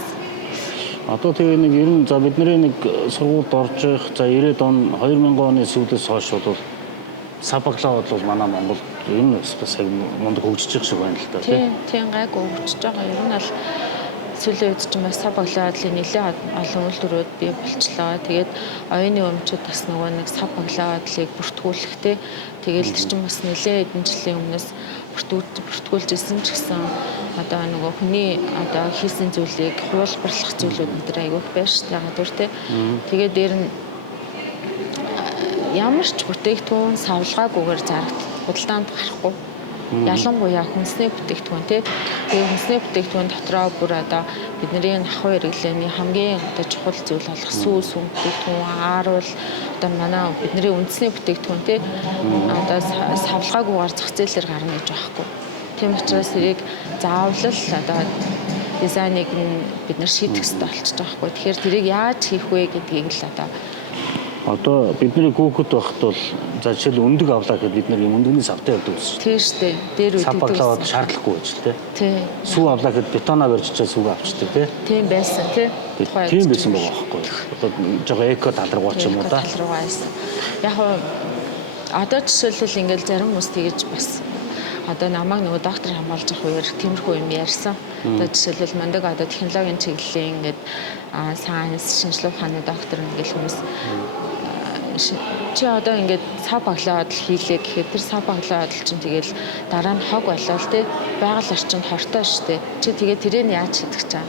Одоо тэгээ нэг ер нь за бидний нэг сургуульд орж их за 90-ад он 2000 оны сүүлээс хойш бол сав баглаа бодол манай Монголд ер нь бас мундаг хөгжиж шиг байна л да тийм гайгүй хөгжиж байгаа. Ер нь аль сүүлийн үед ч бас сав баглаа бодлын нэлээд олон үйлдвэрүүд бий болчлоо. Тэгээд оюуны өмчөд бас нөгөө нэг сав баглаа бодлыг бүртгүүлэхтэй. Тэгээд тэр чинь бас нэлээд хэдэн жилийн өмнөөс бүртгүүлж ирсэн ч гэсэн одоо нөгөө хүний одоо хийсэн зүйлийг хуулбарлах зүйлүүд өдр айгүйх байна шүү дээ. Яг дүр тэ. Тэгээд дээр нь ямар ч бүтээгдэхүүн савлгаагүйгээр худалдаанд гарахгүй. Ялангуяа хүнсний бүтээгдэхүүн тий. Тэгээ хүнсний бүтээгдэхүүн дотроо бүр одоо бидний ахуй хэрэглээний хамгийн одоо чухал зүйл болох сүүс бүтээгдэхүүн ааруул одоо манай бидний үндэсний бүтээгдэхүүн тий. Одоо савлгаагүйгээр зах зээлээр гарна гэж байхгүй. Тийм учраас тэрийг заавал одоо дизайныг бид нар шийдэх хэрэгтэй болчихж байгаа байхгүй. Тэгэхээр тэрийг яаж хийх вэ гэдгийг л одоо бидний гүүхэд байхад бол за жишээл өндөг авлаа гэхэд бид нар юм өндөгний савтай явдаг гэсэн. Тийм шүү дээ. Дээр үддэг. Сав баглаа бод шаардлагагүй байж л тий. Тийм. Сүү авлаа гэхэд бетоноо барьжчаа сүүг авчдаг тий. Тийм байсан тий. Тийм байсан байгаа байхгүй. Одоо жоо эко талруугаа ч юм уу да. Талруугаа байсан. Яг одоо жишээлбэл ингээл зарим хүмүүс тэгэж бас одоо намайг нөгөө доктор хамгаалж явах үеэр тиймэрхүү юм ярьсан. Одоо жишээлбэл мандаг одоо технологийн чиглэлийн ингээд сайенс шинжилгээ ухааны доктор ингээл хүмүүс чи одоо ингээд сав баглаа бодол хийлээ гэхэд тэр сав баглаа бодол чинь тэгэл дараа нь хог болоод тий байгаль орчинд хортой штэ. Чи тэгээ тэрийг яаж шийдэх чам?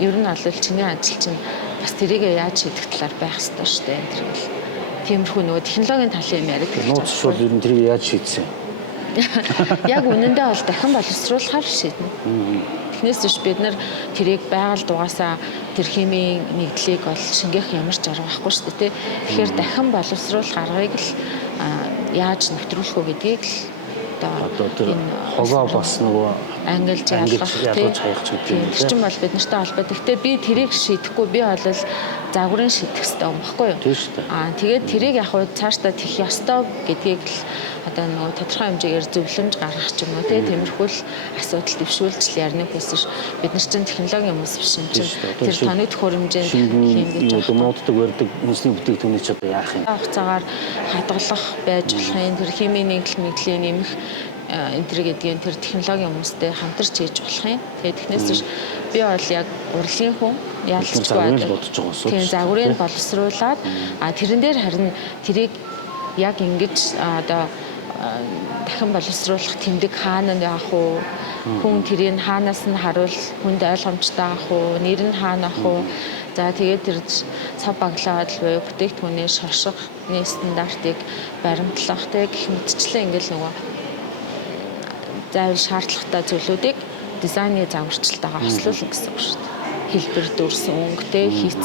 Ер нь аль чиний ажил чинь бас тэрийг яаж шийдэх талаар байх хэрэгтэй штэ энэ төрөл. Тиймэрхүү нөгөө технологийн талын юм яриад байна. Нууц шууд ер нь тэрийг яаж шийдсэн? Яг үнэндээ бол дахин боловсруулахаар шийднэ. Технээс биш бид нар тэрийг байгаль дугаасаа тэр химийн нэгдлийг бол шингээх ямар ч арга байхгүй шүү дээ. Тэгэхээр дахин боловсруулах аргыг л яаж нэвтрүүлэх үү гэдгийг л одоо тэр хогоо бас нөгөө ангилж ялгах хаях ч гэдэг юм. Тэр чинь бол бид нартай холбоо. Гэхдээ би тэрийг шийдэхгүй би бол загварын шийдэх хэрэгтэй юм баггүй юу? Тийм шүү дээ. Тэгээд тэрийг яг хуу цаашдаа тэх ёстой гэдгийг л одоо нөгөө тодорхой хэмжээгээр зөвлөмж гаргах ч юм уу тиймэрхүү л асуудал дэвшүүлж л ярих хүсэж бид нар чинь технологийн хүмүүс биш юм чинь тэр тоног төхөөрөмжөнд хэмжиж байгаа мууддаг барьдаг хүнсний бүтээгдэхүүний ч одоо яах юм хугацаагаар хадгалах байж болох юм тэр химийн нэгдлийн нэмэх энэ төр гэдгийг тэр технологийн хүмүүстэй хамтарч хийж болох юм. Тэгээд технээс биш би бол яг урлагийн хүн ялцгүй тийм загварыг боловсруулад тэрэн дээр харин тэрийг яг ингэж одоо дахин боловсруулах тэмдэг хаана яах уу хүн тэрийг хаанаас нь харуул хүнд ойлгомжтой авах уу нэр нь хаана авах уу За тэгээд тэр сав баглаад л буюу бүтээгдэхүүний шоршихны стандартыг баримтлах гэх мэтчлэн ингээл нөгөө заавал шаардлагатай зүйлүүдийг дизайны загварчлалтайгаа хослуулна гэсэн үг шүү дээ. Хэлбэр, дүрс, өнгөтэй хийц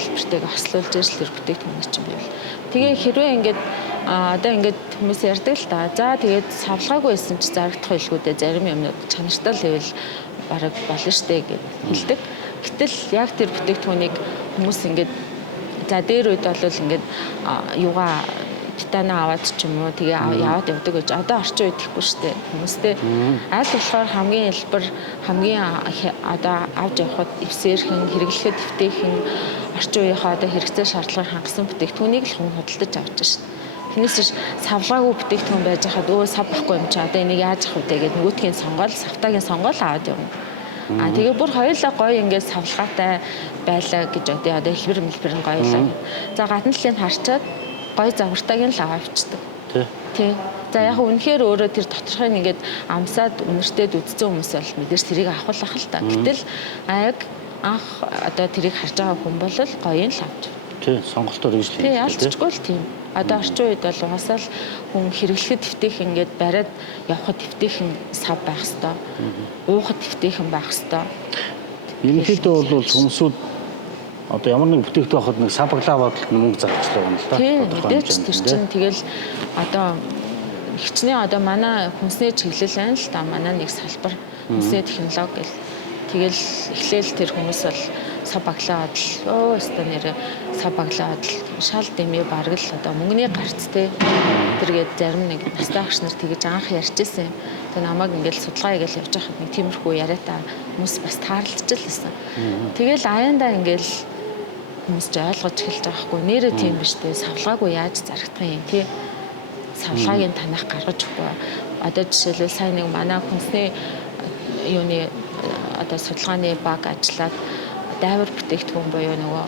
хэлбэртэйг хослуулж ирж тэр бүтээгдэхүүний чинь байвал. Тэгээ хэрвээ ингээд одоо ингээд хүмүүс ярьдаг л да. За тэгээд савлгаагүй байсан ч зарагдах байлгүйдээ зарим юмнууд чанартай л ивэл бараг болно штэ гэж хэлдэг. Гэтэл яг тэр бүтээгдэхүүнийг хүмүүс ингээд за дээр үед бол ингээд юугаа титана аваад ч юм уу тэгээ яваад явдаг гэж одоо орчин үед ихгүй штэ хүмүүстэй аль болохоор хамгийн хэлбэр хамгийн одоо авч явахад эвсээрхэн хэрэглэхэд эвтэйхэн орчин үеийнхээ одоо хэрэгцээ шаардлагыг хангасан бүтээгдэхүүнийг л хүн худалдаж авч байна штэ. Тэрнээс ч савлгаагүй бүтээгдэхүүн байж хаад өө сав байхгүй юм чи одоо энийг яаж авах вэ гэдэг нөгөөдгийн сонгоол савтагийн сонгоол аваад явна. Тэгээ бүр хоёулаа гоё ингээд савлгаатай байлаа гэж одоо хэлбэр мэлбэр нь гоёлаа. За гадна талыг харчаад гоё загвартайг нь л аваавчдаг. Тий. За яг үнэхээр өөрөө тэр доторхыг ингээд амсаад үнэртэд үдцэн хүмүүс бол мэдээж тэрийг авахлах л та. Гэтэл яг анх одоо тэрийг харж байгаа хүн бол гоё нь л авч. Тий, сонголтоор гэж тийм. Тий, ялцчихгүй л тийм. Одоо орчин үед бол угаасаа л хүн хэрэглэхэд эвтэйх ингээд бариад явхад эвтэйхэн сав байх хэвээр. Уухад эвтэйхэн байх хэвээр. Ерөнхийдөө бол хүмүүсүүд одоо ямар нэг бүтээгдэхүүн авахд нэг сав баглаа аваад мөнгө зарцлаа юм л та. Тийм, мэдээж тэр чинь тэгэл одоо хичнээн одоо манай хүнсний чиглэл байна л та. Манай нэг салбар хүнсний технологи гэл тэгэл эхлээл тэр хүмүүс бол сав баглаад л өстө нэр сав баглаад шал дэмий бараг л одоо мөнгөний гарц те тэргээд зарим нэг настай агш нар тэгэж анх ярьжсэн юм. Тэгээ намайг ингээл судалгаа хийгээл явж байхад нэг тиймэрхүү яриатаа хүмүүс бас таарлаж л байсан. Тэгэл аяндаа ингээл хүмүүс ч ойлгож эхэлж байгаа хгүй нэрээ тийм биш те савлгаагүй яаж зарагдах юм те савлгааг танах гаргаж өгөө. Одоо жишээлбэл сайн нэг манай хүнсний юуны одоо судалгааны баг ажиллаад дайвар бүтээгдэхүүн буюу нөгөө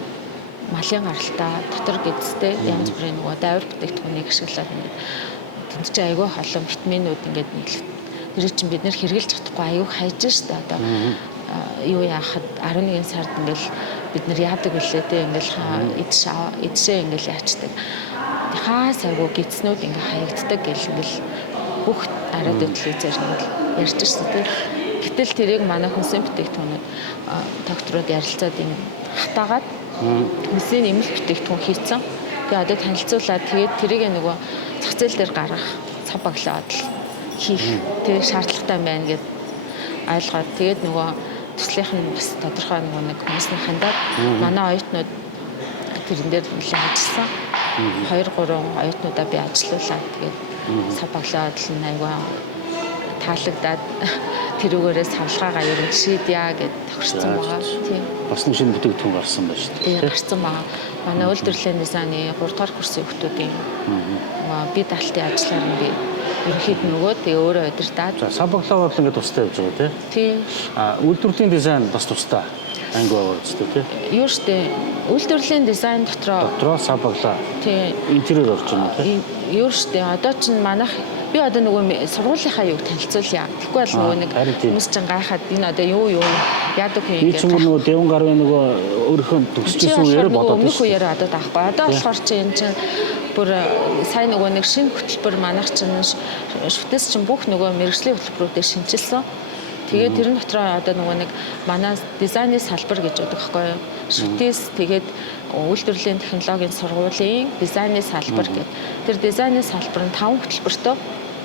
малын гаралтай дотор гэдэстэй янз бүрийн нөгөө дайвар бүтээгдэхүүнийг ашиглаад тэнд чинь айгүй холон витаминууд ингээд нийлэх. Тэр чинь бид нэр хэрэгжилж чадахгүй айгүй хайж штэ одоо юу яахад 11 сард ингээл бид нар яадаг үлээ те ингээл идшээ ингээл яачдаг. Хаас айгүй гидснүүд ингээ хаягддаг гэл ингээл бүх араад хөтлөзөр ингээл ярьж штэ те. Гэтэл тэрийг манай хүнсний бүтээгдэхүүнүүд докторууд ярилцаад ингэ хатаагаад хүнсний нэмэлт бүтээгдэхүүн хийцэн. Тэгээ одоо танилцуулаад тэгээд тэрийг нөгөө зах зээл дээр гаргах цав баглаад хийх тэр шаардлагатай байна гэд ойлгоод тэгээд нөгөө төслийнх нь бас тодорхой нэг хүмүүсний хандаад манай оюутнууд тэрэн дээр нэлээд ажилласан. 2-3 оюутнуудаа би ажилуулаад тэгээд цав баглаад л айгаа таалагдаад тэрүүгээрээ савлгаагаа ер нь шийдъя гэд тохирсон байгаа. Тийм. Бас нэг шинэ бүтээгдэхүүн гарсан байна шүү дээ. Тийм гарсан байгаа. Манай үйлдвэрлэлийн дизайны 3 дугаар курсын хүүхдүүдийн би даалтын ажлаар нь би ерөнхийд нөгөө тэгээ өөрөө удирдаад. За сав баглаа бол ингээд тустай явж байгаа Тийм. тийм. Үйлдвэрлэлийн дизайн бас тустай. Анги байгаа үстэй тийм. Юу штэ үйлдвэрлэлийн дизайн дотроо сав баглаа. Тийм. Интерьер орж байна тийм. Юу штэ одоо чинь манайх би одоо нөгөө сургуулийнхаа юуг танилцуулъя. Тэгэхгүй бол нөгөө нэг хүмүүс чинь гайхаад энэ одоо юу яадаг юм ингээд. Би ч нөгөө дэвэн гарын нөгөө өөрийнхөө төгсчихсэн үеэр бодоод өмнөх үеэр одоо таахгүй. Одоо болохоор чи энэ чинь бүр сайн нөгөө нэг шинэ хөтөлбөр манайх чинь шүтээс чинь бүх нөгөө мэрэгжлийн хөтөлбөрүүдэд шинжилсэн. Тэгээд тэрэн дотроо одоо нөгөө нэг манай дизайны салбар гэж байдаг байхгүй юу? Шүтээс тэгээд үйлдвэрлэлийн технологийн сургуулийн дизайны салбар гэдэг. Тэр дизайны салбар нь 5 хөтөлбөртэй.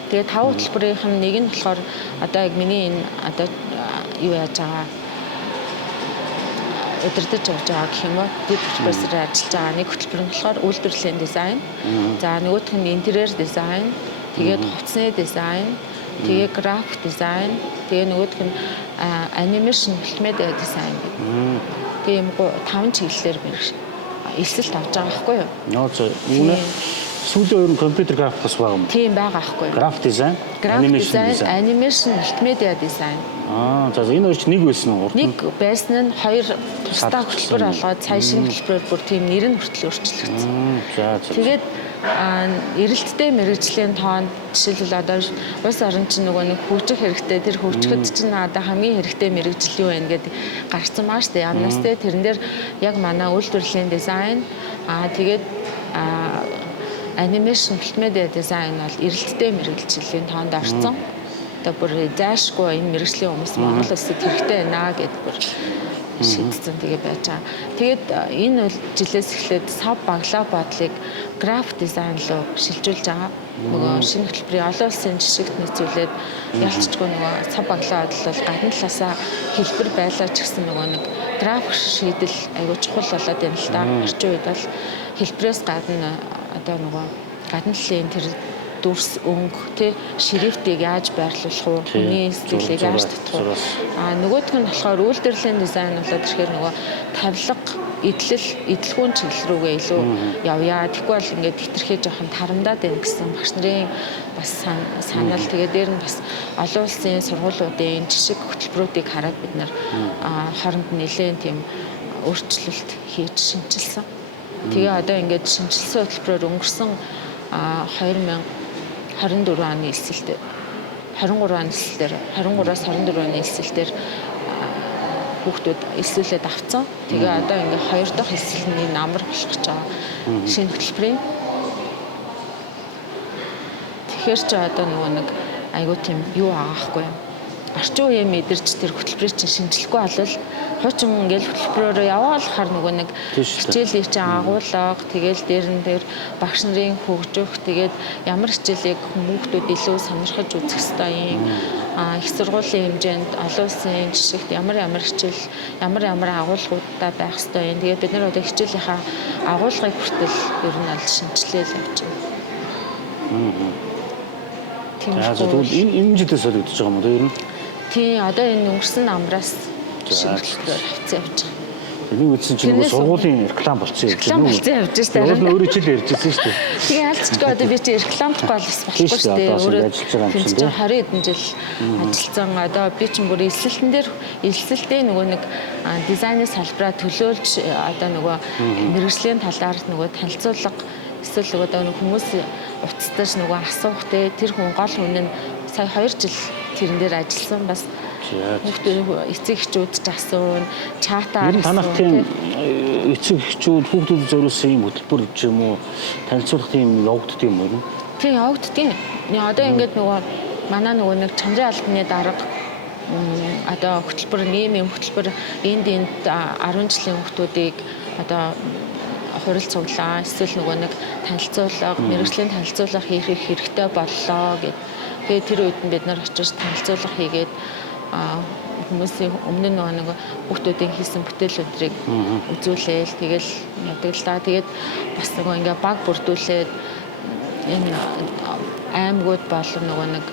Тэгээ 5 хөтөлбөрийнх нь нэг нь болохоор одоо яг миний энэ одоо юу яаж байгаа удирдах явж байгаа гэх юм уу дэд профессораар ажиллаж байгаа нэг хөтөлбөр нь болохоор үйлдвэрлэлийн дизайн. За нөгөөх нь интерьер дизайн, тэгээд хувцсны дизайн, тэгээд график дизайн, тэгээд нөгөөх нь анимашн мультимедиа дизайн гэдэг. Тийм 5 чиглэлээр мэрэг эсэлт авч байгаа байхгүй юу? Нөө зөв. Сүүлийн өөр компьютер график бас байгаа юм. Тийм байгаа байхгүй юу? График дизайн, анимашн мультимедиа дизайн. За энэ хоёр ч нэг байсан уу? Нэг байсан нь 2 тусдаа хөтөлбөр болгоод цааш шинэ хөтөлбөрөөр бүр тийм нэр нь хүртэл өөрчлөгдсөн. За. Тэгээд эрэлттэй мэрэгжлийн тоонд жишээлбэл одоо улс орон чинь нөгөө нэг хөгжих хэрэгтэй тэр хөгжихэд чинь одоо хамгийн хэрэгтэй мэрэгжил юу вэ гэдэг гарцсан маа штэ. Амнастай тэрэн дээр яг манай үйлдвэрлэлийн дизайн тэгээд анимашн мультимедиа дизайн бол эрэлттэй мэрэгжлийн тоонд орсон. Одоо бүр зайшгүй энэ мэрэгжлийн хүмүүс Монгол улсад хэрэгтэй байна гэдэг бүр шийдсэн тэгээ байж байгаа. Тэгээд энэ жилээс эхлээд сав баглаа бодлыг график дизайн руу шилжүүлж байгаа. Нөгөө шинэ хөтөлбөрийн олон улсын жишгт нийцүүлээд ялцчгүй нөгөө сав баглаа бодол бол гадна талаасаа хэлбэр байлаач гэсэн нөгөө нэг график шийдэл аягүй чухал болоод байна л да. Орчин үед бол хэлбэрээс гадна одоо нөгөө гадна талын тэр дүрс өнгө тий шрифтийг яаж байрлуулах уу, хүний стилийг яаж татах уу. Нөгөөх нь болохоор үйлдвэрлэлийн дизайн болоод ирэхээр нөгөө тавилга, идэлгүүн чиглэл рүүгээ илүү явъя. Тэгэхгүй бол ингээд хитрхээ жоохон тарамдаад байна гэсэн багш нарын бас санал. Тэгээд дээр нь бас олон улсын сургуулиудын жишг хөтөлбөрүүдийг хараад бид нар хооронд нэлээд тийм өөрчлөлт хийж шинжилсэн. Тэгээ одоо ингээд шинжилсэн хөтөлбөрөөр өнгөрсөн 2024 оны эсэлдээ 23-аас 24 оны эсэлдээр хүүхдүүд эсвэлээд авцсан. Тэгээ одоо ингээ 2 дахь эсэлний намар болох гэж байгаа. Шинэ хөтөлбөрийн. Тэгэхээр ч одоо нөгөө нэг айгуу тийм юу аахгүй юм. Орчин үеийн мэдэрч тэр хөтөлбөрийг чинь шинжлэхгүй болвол хуучин ингээл хөтөлбөрөөрөө яваалахаар нөгөө нэг хичээлийг чинь агуулга тэгээл дээр нь тэр багш нарын хөгжих тэгээд ямар хичээлийг хүүхдүүд илүү сонирхож үзэх ёстой юм. Их сургуулийн хэмжээнд олон улсын жишгт ямар хичээл ямар агуулгуудтай байх ёстой юм. Тэгээд бид нар одоо хичээлийнхаа агуулгыг хүртэл ер нь аль шинжилээл явж байна. Тэгвэл энэ жилээс солигдож байгаа юм уу ер нь? Тий, одоо энэ өнгөрсөн намраас шигтлээр авцсан явж байгаа. Би үзсэн чинь нөгөө сургуулийн реклам болчихсон юм. Реклам болчихсон явж штэ. Өөрөө өөрөө ч л ярьжсэн шүү дээ. Тэгээ ялцчгүй одоо би чи рекламдахгүй бол болохгүй шүү дээ. Өөрөө ажиллаж байгаа юм чинь 20 хэдэн жил ажилласан. Одоо би ч бүр эсэлтээ нөгөө нэг дизайны салбараа төлөөлж одоо нөгөө мэрэгжлийн талаар нөгөө танилцуулга эсвэл нөгөө хүмүүс уцтаж нөгөө асуух тэр хүн гол хүн нь сая 2 жил тэрэн дээр ажилласан бас хүүхдүүд эцэг эхчүүд ч асуун чатаар асуун. Танах тийм эцэг эхчүүд хүүхдүүдэд зориулсан юм хөтөлбөр ч юм уу танилцуулах тийм явагддаг юм уу? Тийм явагддаг. Одоо ингээд нөгөө манай нөгөө нэг чанарын албаны дарга одоо хөтөлбөр ийм хөтөлбөр энд 10 жилийн хүүхдүүдийг одоо хурал цуглаа эсвэл нөгөө нэг танилцуулга мэрэгжлийн танилцуулга хийх хэрэгтэй боллоо гэд. Тэгээд тэр үед нь бид нар очиж танилцуулга хийгээд хүмүүсийн өмнө нөгөө хүүхдүүдийн хийсэн бүтээлүүдийг үзүүлээл тэгэл явдаг л да. Тэгээд бас нөгөө ингээ баг бүрдүүлээд энэ аймагуд болон нөгөө нэг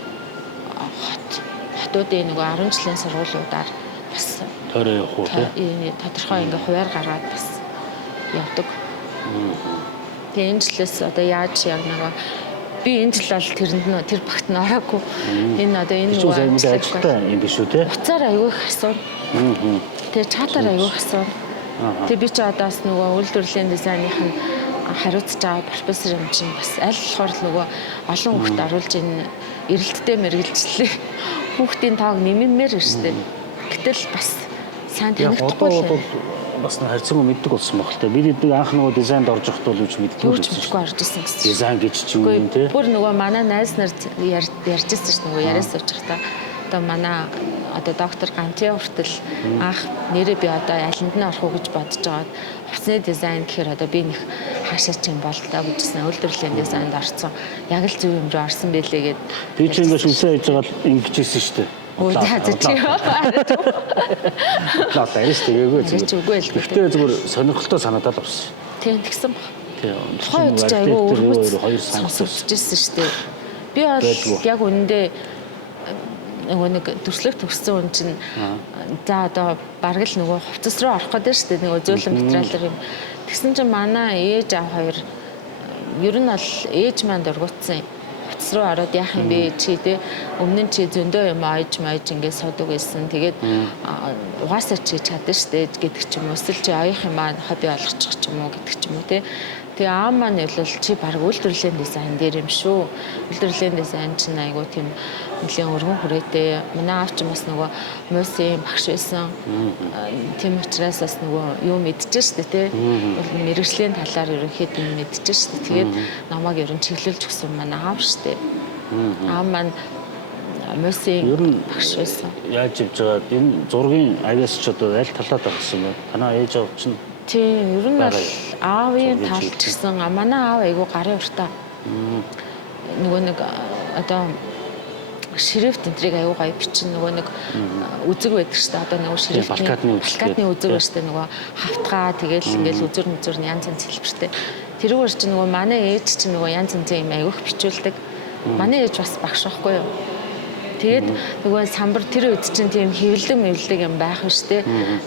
хотуудын нөгөө 10 жилийн сургуулиудаар бас төрөө явах уу тийм тодорхой ингээ хуваар гаргаад бас явдаг. Тэгээ энэ жилээс одоо яаж яг нөгөө би энэ жил бол тэр багт нь ороогүй. Энэ одоо энэ нөгөө ажилтаа юм биш үү те? Уцаар аягүй их асуун. Тэгээ чатаар аягүй их асуун. Тэгээ би ч одоо бас нөгөө үйлдвэрлэлийн дизайных нь хариуцж байгаа профессор юм чинь бас аль болохоор нөгөө олон хүүхд оруулж энэ эрэлттэй мэрэгжилээ хүүхдийн тоог нэмэмээр штэ. Гэтэл бас сайн танигдахгүй л бас харьцангуй мэддэг болсон баг л та. Бид анх нөгөө дизайнд орж явахдаа л үгүй мэддэг мэдгүй орж исэн гэсэн. Дизайн гэж чи юу юм те? Бүр нөгөө манай найз нар ярьжсэн ш нь нөгөө яриас сууж байхдаа одоо манай одоо доктор Ганти хүртэл анх нэрээ би одоо алинд нь орох уу гэж бодож байгаад хувцсны дизайн гэхээр одоо би нэг хаашаа ч юм бол та гэжсэн үйлдвэрлэлийн дизайнд орсон. Яг л зөв юм руу орсон байлээ гэд. Би ч ингэж үлсээ хийж байгаа ингэж хэлсэн шүү дээ. Өөдөө чи яа. Лаа тааш тэгээгүй зүгээр. Гэхдээ зүгээр сонирхолтой санаадал авсан. Тийм тэгсэн баг. Тийм. Тухайн үед ч айгүй өөрөө сонсогдчихсэн шүү дээ. Би бол яг үнэндээ нөгөө нэг төрслөг төгссөн хүн чинь за одоо бараг л нөгөө хувцас руу орох гэдэг шүү дээ. Нөгөө зөөлөн материалаар юм. Тэгсэн чинь манай ээж аав хоёр ер нь бол ээж маань дургуутсан юм. Хувцас руу ороод яах юм бэ чи те өмнө нь чи зөндөө юм ааж ингээд суудаг байсан. Тэгээд угаасаа чи чадна штэ гэдэг ч юм уу. Эсвэл чи аяах юм аа хобби болгочих ч юм уу гэдэг ч юм уу те. Тэгээ аав маань бол чи баг үйлдвэрлэлийн дизайн дээр юм шүү. Үйлдвэрлэлийн дизайн чинь айгуу тийм нэлийн өргөн хүрээтэй. Манай аав чинь бас нөгөө мусын багш байсан. Тийм учраас бас нөгөө юу мэдчихэж штэ тий. Мэргэжлийн талаар ерөнхийдөө мэдчихэж штэ. Тэгээд намайг ерөн чиглүүлж өгсөн манай аав штэ. Аав маань мусын багш байсан. Яаж ивж байгаа энэ зургийн авиас ч одоо аль талаад гарсан бэ? Танаа ээж аав чинь Тийм, ер нь бол аавын талч гэсэн манай аав айгу гарын уртаа. Нөгөө нэг одоо шрифт энтрийг айгу гоё бичин нөгөө нэг үзэг байдаг шүү дээ. Одоо нөгөө шрифтний плакатны үзэг байна шүү дээ. Нөгөө хавтгаа тэгэл ингээл үзүр мүзүр янз янз хэлбэртэй. Тэрүүгээр чинь нөгөө манай ээж чинь нөгөө янз янзын юм айгуух бичүүлдэг. Манай ээж бас багш байхгүй юу? Тэгээд нөгөө самбар тэр үед чинь тийм хэвлэг юм байх шүү дээ.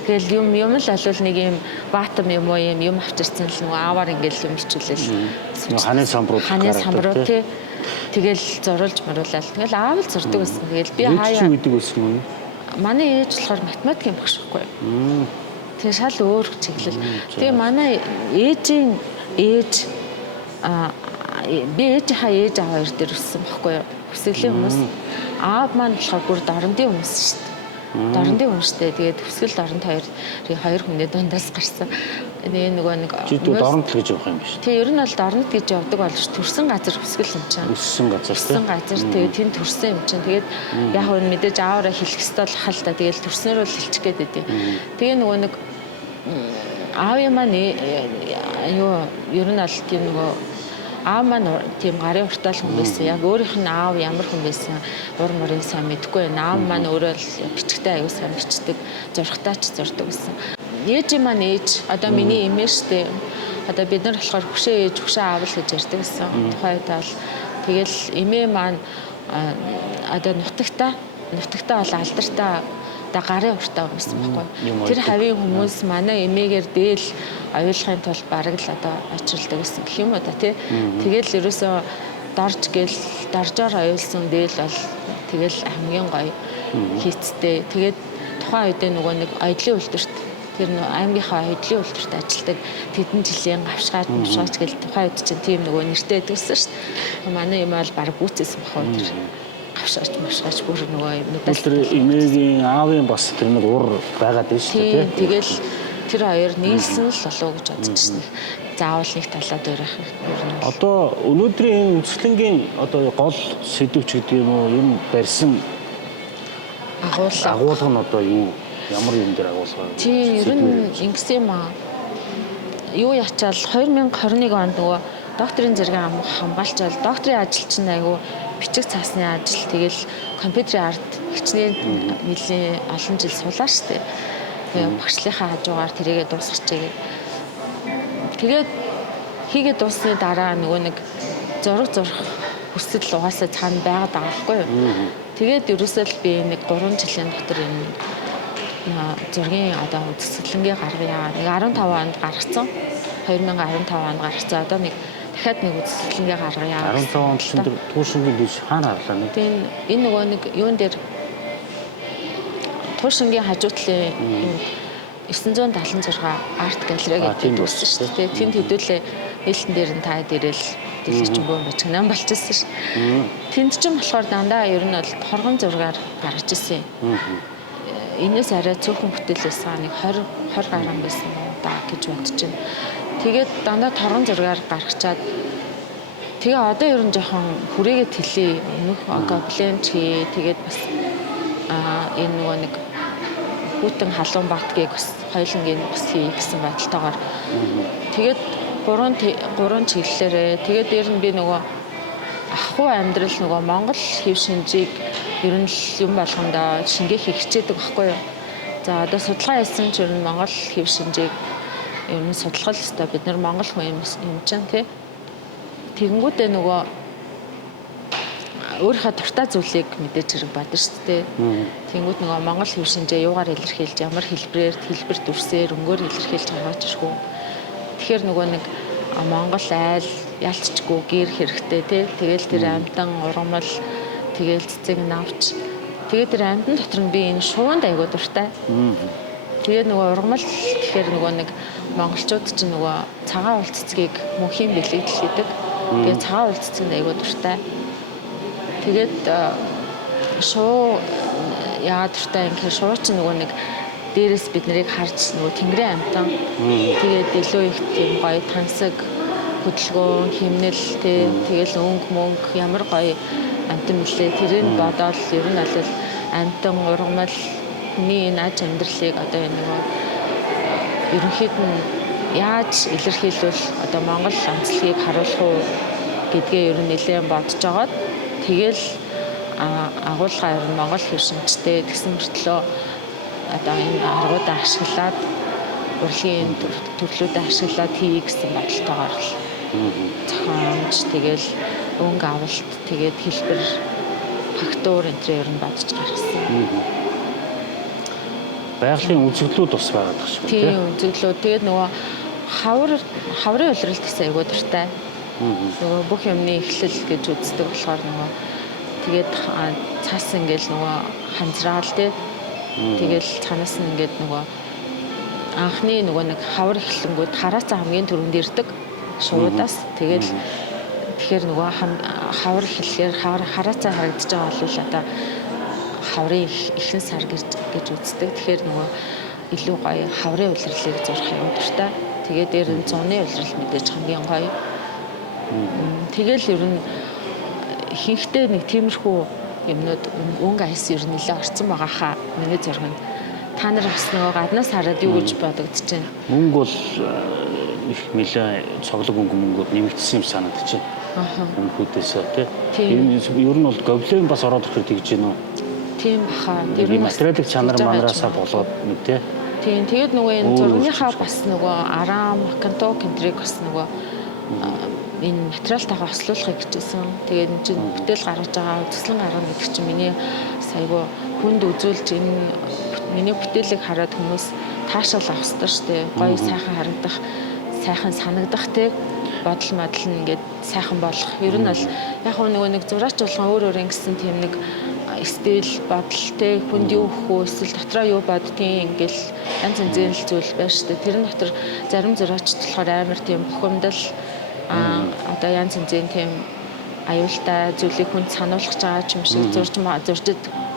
Тэгэл юм л алвал нэг юм баатам юм уу юм авчирсан л нөгөө ааваар ингээл юм хичүүлээл. Ханы самбарууд тий. Тэгэл зориулж маруулаад. Тэгэл аав л зурдаг байсан. Тэгэл би хаяа үйдэг байсан юм. Манай ээж болохоор математикийн багш байхгүй юу? Тэгээ шал өөр чиглэл. Тэгээ манай ээжийн ээж би ээжийнхаа ээж аав хоёр дээр өссөн байхгүй юу? Хүсгэлийн хүмүүс. Аав маань болохоор бүр дорндын хүмүүс шүү дээ. Дорндын хүн шүү дээ. Тэгээд хүсгэл дорнд хоёр хүний дундаас гарсан. Тэгээ нөгөө нэг чи дорнд л гэж явах юм биш. Тий, ер нь бол дорнд гэж явдаг болж төрсэн газар хүсгэл юм чинь. Өссөн газар. Өссөн газар. Тэгээд тэнд төрсэн юм чинь. Тэгээд яг нь мэдээж ааваараа хэлэх ёстой л хал та. Тэгээд төрснөр бол хэлчих гээд байдیں۔ Тэгээ нөгөө нэг аавын маань юу ер нь бол тийм нөгөө аав маань тийм гарын уртаал хүн байсан. Яг өөрийнх нь аав ямар хүн байсан ур морын сайн мэдэхгүй байна. Аав маань өөрөө л бичгтэй аягүй сайн бичдэг, зурхтаа ч зурдаг гэсэн. Ээж маань ээж одоо миний эмээ штэ. Одоо бид нар болохоор хөшөө ээж, хөшөө аав л гэж ярьдаг гэсэн. Тухайн үед бол тэгэл эмээ маань одоо нутагтаа бол алдартай одоо гарын уртаа байсан байхгүй. Тэр хавийн хүмүүс манай эмээгээр дээл аюулхын тулд бараг л одоо очирладаг гэсэн гэх юм уу да тий. Тэгэл ерөөсөө доржоор аюулсан дээл бол тэгэл хамгийн гоё хийцтэй. Тэгээд тухайн үед нөгөө нэг оёдлын үйлдвэрт тэр аймгийнхаа оёдлын үйлдвэрт ажилладаг тэдэн жилийн гавшгаач гэл тухайн үед чинь тийм нөгөө нэртэй байдагсан шүү дээ. Манай эмээ бол бараг гүцээсэн байхгүй тэр машгаач бүр нөгөө юмудаа тэр эмээгийн аавын бас тэр нэг ур байгаад байна шүү дээ. Тэгэл тэр хоёр нийлсэн л болов гэж бодож байна. Заавал нэг талаад өрөх юм. Одоо өнөөдрийн үндэслэнгийн одоо гол сэдв ч гэдэг юм уу юм барьсан агуулга нь одоо юу ямар юм дээр агуулга вэ? Тийм ер нь ингэсэн юм аа. Юу ячаал 2021 онд нөгөө докторийн зэрэг хамгаалчаал докторийн ажил чинь айгу бичиг цаасны ажил тэгэл компьютерийн арт хичнээн нэлийн олон жил сулаа штэ. Тэгээ багшлийнхаа хажуугаар тэрийгээ дуусгачихъя. Тэгээд хийгээд дуусны дараа нөгөө нэг зураг зурх хүсэл угаасаа цаана байгаад байгаа байхгүй юу. Тэгээд ерөөсөө л би нэг 3 жилийн дотор энэ зургийн одоо үзэсгэлэнгээ гаргая. Нэг 15 онд гаргацсан. 2015 онд гаргацсан. Одоо нэг дахиад нэг үзэсгэлэнгээ гаргая. 15 онд чинь туушингийн биш хаана харлаа нэг. Тэгээд энэ нөгөө нэг юун дээр туушингийн хажуутлын 976 арт галерей гэдэг үүссэн шүү дээ. Тэнд хэдүүлээ нээлтэн дээр нь та дээрэл дэлгэцчгүй бачгнаа болчихсон ш. Тэнд ч юм болохоор дандаа ер нь бол торгон зургаар гаргаж ирсэн юм. Энэс арай цөөхөн бүтээлээс нэг 20 гаруй байсан да гэж бодож байна. Тэгээд дандаа торгон зургаар гаргачаад тэгээ одоо ер нь жоохон хүрээгээд хэлээ. Өмнөх гоблен чи тэгээд бас энэ нөгөө нэг хүүтэн халуун багтгийг бас хоёулангийн бас хий гэсэн байдалтайгаар тэгээд гурван чиглэлээрээ тэгээд ер нь би нөгөө ахгүй амьдрал нөгөө Монгол хэв шинжийг ер нь юм болгондоо шингээхийг хичээдэг байхгүй юу. За одоо судалгаа хийсэн ч ер нь Монгол хэв шинжийг ер нь судлах л өстой бид нар Монгол хүн юм чинь тий. Тэгэнгүүтээ нөгөө өөрийнхөө дуртай зүйлийг мэдээж хэрэг бодно шүү дээ. Тэнгүүд нөгөө Монгол хэв шинжээ юугаар илэрхийлж ямар хэлбэр дүрсээр өнгөөр илэрхийлж гаргаж ирэх үү. Тэгэхээр нөгөө нэг Монгол айл ялцчгүй гэр хэрэгтэй тий. Тэгэл тэр амьтан ургамал тэгэл цэцэг навч. Тэгээд тэр амьтан дотор нь би энэ шуунд айгуу дуртай. Тэгээд нөгөө ургамал гэхээр нөгөө нэг монголчууд чинь нөгөө цагаан уул цэцгийг мөнхийн бэлэгдэл хийдэг. Тэгээд цагаан уул цэцэг айгуу дуртай. Тэгээд шуу яагаад дуртай юм гэхээр шуу чинь нөгөө нэг дээрээс бид нарыг харж нөгөө тэнгэрийн амтан. Тэгээд илүү их тийм гоё тансаг хөдөлгөөн, химнэл тэгэл өнгө мөнгө ямар гоё амтан мөлий тэрийг бодоод ер нь бол амтан ургамал хүний энэ аж амьдралыг одоо энэ нөгөө ерөнхийд нь яаж илэрхийлвэл одоо Монгол онцлогийг харуулах уу гэдгээ ер нь нэлээд бодож агаад тэгэл агуулга ер нь Монгол хэв шинжтэй тэгсэн мөртлөө одоо энэ аргуудаа ашиглаад урлагийн төрлүүдээ ашиглаад хийе гэсэн бодолтойгоор л зохиомж тэгэл өнгө авалт тэгээд хэлбэр фактур энтрээр ер нь бодож гаргасан. Байгалийн үзэгдлүүд бас байгаад байгаа шүү дээ. Тийм үзэгдлүүд. Тэгээд нөгөө хаврын улиралт гэсэн айгуу дуртай. Нөгөө бүх юмны эхлэл гэж үздэг болохоор нөгөө тэгээд цаас ингээл нөгөө ханзраал тэгэл цанаас нь ингээд нөгөө анхны нөгөө нэг хавар эхлэнгүүд хараацаа хамгийн түрүүнд ирдэг шуудаас тэгэхээр нөгөө хавар эхлэхээр хараацаа харагдаж байгаа бол одоо хаврын ихэнх сар гэж үздэг. Тэгэхээр нөгөө илүү гоё хаврын улирлыг зурх юм дуртай. Тэгээд дээр нь зуны улирал мэдээж хамгийн гоё. Тэгэл ер нь ихэнхдээ нэг тиймэрхүү юмнууд өнгө айс ер нь нэлээд орцсон байгаа хаа миний зурганд. Та нар бас нөгөө гаднаас хараад юу гэж бодогдож байна? Мөнгө бол их нэлээд цоглог мөнгө нэмэгдсэн юм санагдаж байна. Мөнхүүдээсээ тийм. Ер нь бол говлын бас ороод ирэхэд тэгж гинэ үү? Тийм баха. Тэр нь материалын чанар манараасаа болоод нэг тий. Тийм. Тэгээд нөгөө энэ зургийнхаа бас нөгөө арам, канто кентрик бас нөгөө энэ материалтайгаа хослуулахыг хичээсэн. Тэгээд энэ чинь бүтээл гаргаж байгаа, үзэсгэлэн гаргана гэдэг чинь миний сайгүй хүнд үзүүлж энэ миний бүтээлийг хараад хүмүүс таашаал авах хэрэгтэй шүү дээ. Гоё сайхан харагдах, сайхан санагдах бодол модол нь ингээд сайхан болох. Ер нь бол яг нөгөө нэг зураач болгон өөр ингэсэн тийм нэг стил бодол хүнд юу өгөх үү эсвэл дотроо юу боддгийг ингээл янз янзын зүйл байна шүү дээ. Тэрэн дотор зарим зураачд болохоор амар тийм бухимдал одоо янз янзын тийм аюултай зүйлийг хүнд сануулж байгаа юм шиг зурж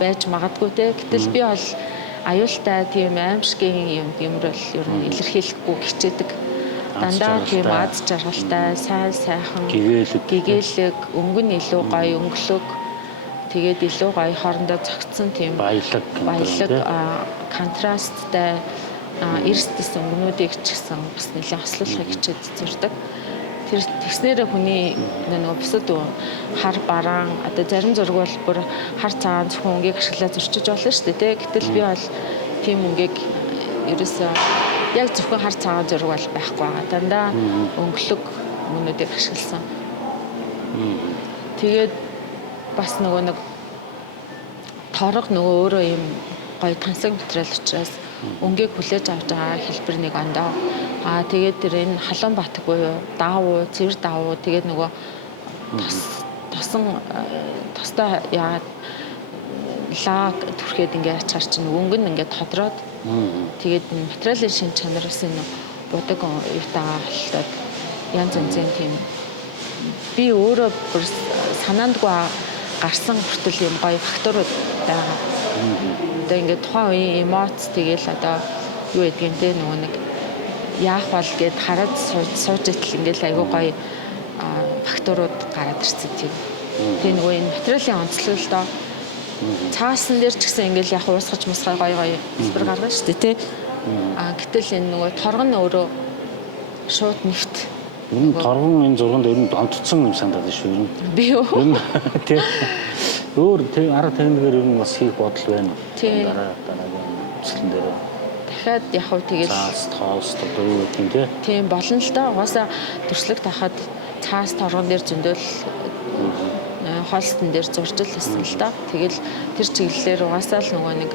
байж магадгүй гэтэл би бол аюултай тийм аимшигын юм бол ер нь илэрхийлэхгүй хичээдэг. Дандаа тийм аз жаргалтай, сайхан гэгээлэг, өнгө нь илүү гоё өнгөлөг тэгээд илүү гоё хоорондоо зогцсон тийм баялаг контрасттай эрсдэс өнгөнүүдийг ч гэсэн бас нэлээд хослуулахыг хичээд зурдаг. Тэр тэгснээрээ хүний нөгөө бусад хар бараан одоо зарим зураг бол бүр хар цагаан зөвхөн өнгийг ашиглаад зурчиж болно шүү дээ. Гэтэл би бол тийм өнгийг ерөөсөө яг зөвхөн хар цагаан зураг бол байхгүй байгаа. Дандаа өнгөлөг өмнөдийг ашигласан. Тэгээд бас нөгөө нэг торог нөгөө өөрөө юм гоё тансаг материал учраас өнгийг хүлээж авч байгаа хэлбэр нэг ондоо. Тэгээд тэр энэ халуун батг буюу даавуу, цэвэр даавуу тэгээд нөгөө тостой яагаад лаг түрхээд ингээ ачаар чинь өнгө нь ингээ тодроод тэгээд материалын шин чанар бас энэ будаг юутаа холтоод янз янзын тийм би өөрөө бүр санаандгүй гарсан хүртэл юм гоё факторууд байгаа. Одоо ингээ тухайн үеийн эмоц тэгэл одоо юу гэдгийг те нөгөө нэг яах бол гэд хараад сууж итэл ингээл айгүй гоё факторууд гараад ирсэн тийм. Тэгээ нөгөө энэ материалын онцлогдоо цаасан дээр ч гэсэн ингээл яг уусгаж мусгай гоё хэлбэр гаргана шүү дээ тий. Гэтэл энэ нөгөө торгон өөрөө шууд нэвт. Энэ торгон энэ зурганд ер нь онцсон юм санагдаад шүү ер нь. Би юу? Тий. Өөр арга техникээр ер нь бас хийх бодол байна. Дараагийн төслөн дээр. Дахиад яг хөө тэгэл цаас тоос одоо юу гэх юм те. Тийм болно л да. Угаасаа төрслөг тахад цаас торгон дээр зөндөл хоолстон дээр зурж л байсан л да. Тэгэл тэр чиглэлээр угаасаа л нөгөө нэг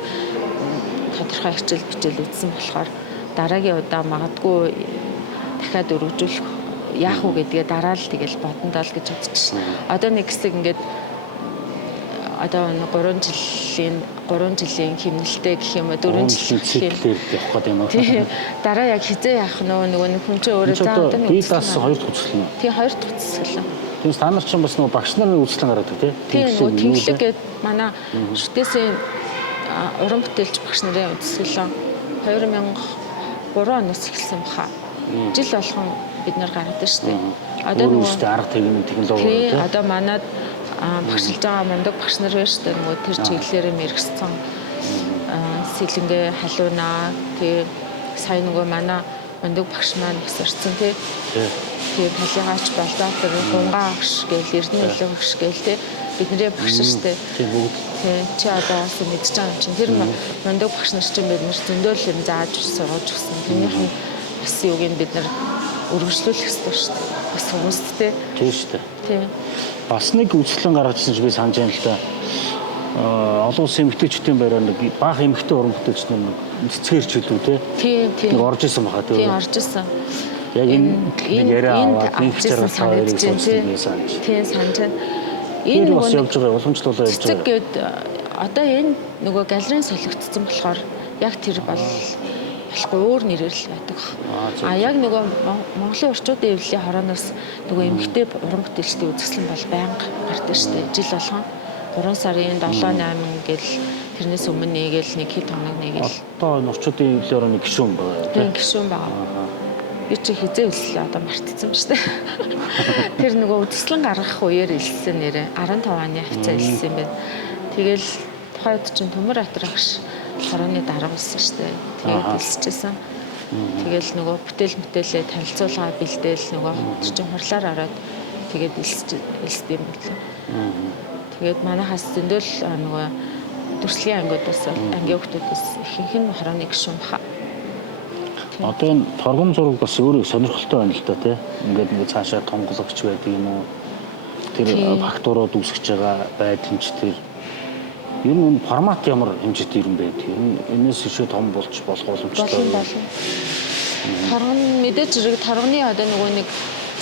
тодорхой хичээл бичээл үзсэн болохоор дараагийн удаа магадгүй дахиад өргөжүүлэх яах вэ гэдгээ дараа л тэгэл бодондоо л гэж бодчих. Одоо нэг хэсэг ингээд одоо 3 жилийн хэмнэлтэй гэх юм уу 4 жилийн цэглэлээр явах гэдэг юм уу? тий. Дараа яг хизээ яах нөгөө нэг хүн чинь өөрөө одоо би даас 2 дахь үзэсгэлэн. Тий 2 дахь үзэсгэлэн. Тэгээс та нар ч бас нөгөө багш нарын үзэсгэлэн гаргадаг тий. Тий нөгөө тэнглэг гээд манай шүтээсийн уран бүтээлч багш нарын үзэсгэлэн 2003 оноос эхэлсэн баха. Жил болгон бид нар гаргадаг шүү дээ. Одоо нөгөө арга техник технологи тий одоо манад багшилж байгаа мундаг багш нар байна шүү дээ. Нөгөө тэр чиглэлээр мэргэсэн сэлэнгээ халуунаа тий сая нөгөө манай мундаг багш маань бас орсон тий. Тэгээ талигаач балдаатар гунгаа багш гээл эрдэнэ үлэн багш гээл тий бидний багш шүү дээ. Тий бүгд. Тий чи одоо бас мэдж байгаа юм чинь тэр мундаг багш нар чинь бид нар зөндөл юм зааж сургаж өгсөн. Тэрнийх нь бас юуг нь бид нар өргөжлүүлэх хэрэгтэй шүү дээ. Бас хүмүүсттэй. Тий шүү дээ. Тий. Бас нэг үзэсгэлэн гаргажсэн ч би санаж байна л да. Олон улсын эмэгтэйчүүдийн байраа нэг баах эмэгтэй уран бүтээлч нар цэцгэрч хэлүү те. Тий. Нэг орж исэн баха тий орж исэн. Яг энэ яриа аваад нэг чаргал санагдаж байна. Тий санаж байна. Энэ бас явж байгаа уламжлуулаа явж байгаа. Гэд одоо энэ нөгөө галерейн солигдсон болохоор яг тэр болохгүй өөр нэрээр л байдаг. Яг нөгөө Монголын орчуудын эвлэлийн хорооноос нөгөө эмэгтэй уран бүтээлчдийн үзэсгэлэн бол байнга гардаг шүү дээ. Жил болгон 3 сарын 7-8 гэл тэрнээс өмнө нэгэл нэг хэд хоног нэгэл. Одоо энэ орчуудын эвлэлийн хорооны гишүүн байгаа. Тийм гишүүн байгаа. Би чи хизээ үлслээ одоо мартцсан ба штэ. Тэр нөгөө үзэсгэлэн гаргах үеэр илсэн нэрээ 15 оны хавцаа илсэн юм байна. Тэгэл тухайд чинь Төмөр Атар агш хорооны дарга болсон штэ. Тэгээд илсчихсэн. Тэгэл нөгөө бүтээлээ танилцуулга бэлдээл нөгөө чинь хурлаар ороод тэгээд илсдэм юм билээ. Тэгээд манайхаас зөндөл нөгөө төрслөгийн ангиудаас ангийн хүмүүсээс ихэнх нь хорооны гишүүн баха. Одоо энэ торгон зураг бас өөрөө сонирхолтой байна л да тий. Ингээд нэг цаашаа томгологч байдаг юм уу? Тэр фактурууд үүсгэж байгаа байдал ч тэр ер нь формат ямар хэмжээтэй юм бэ? Энэс ишээ том болж болох боломжтой. Торгон мэдээж зэрэг торгоны одоо нөгөө нэг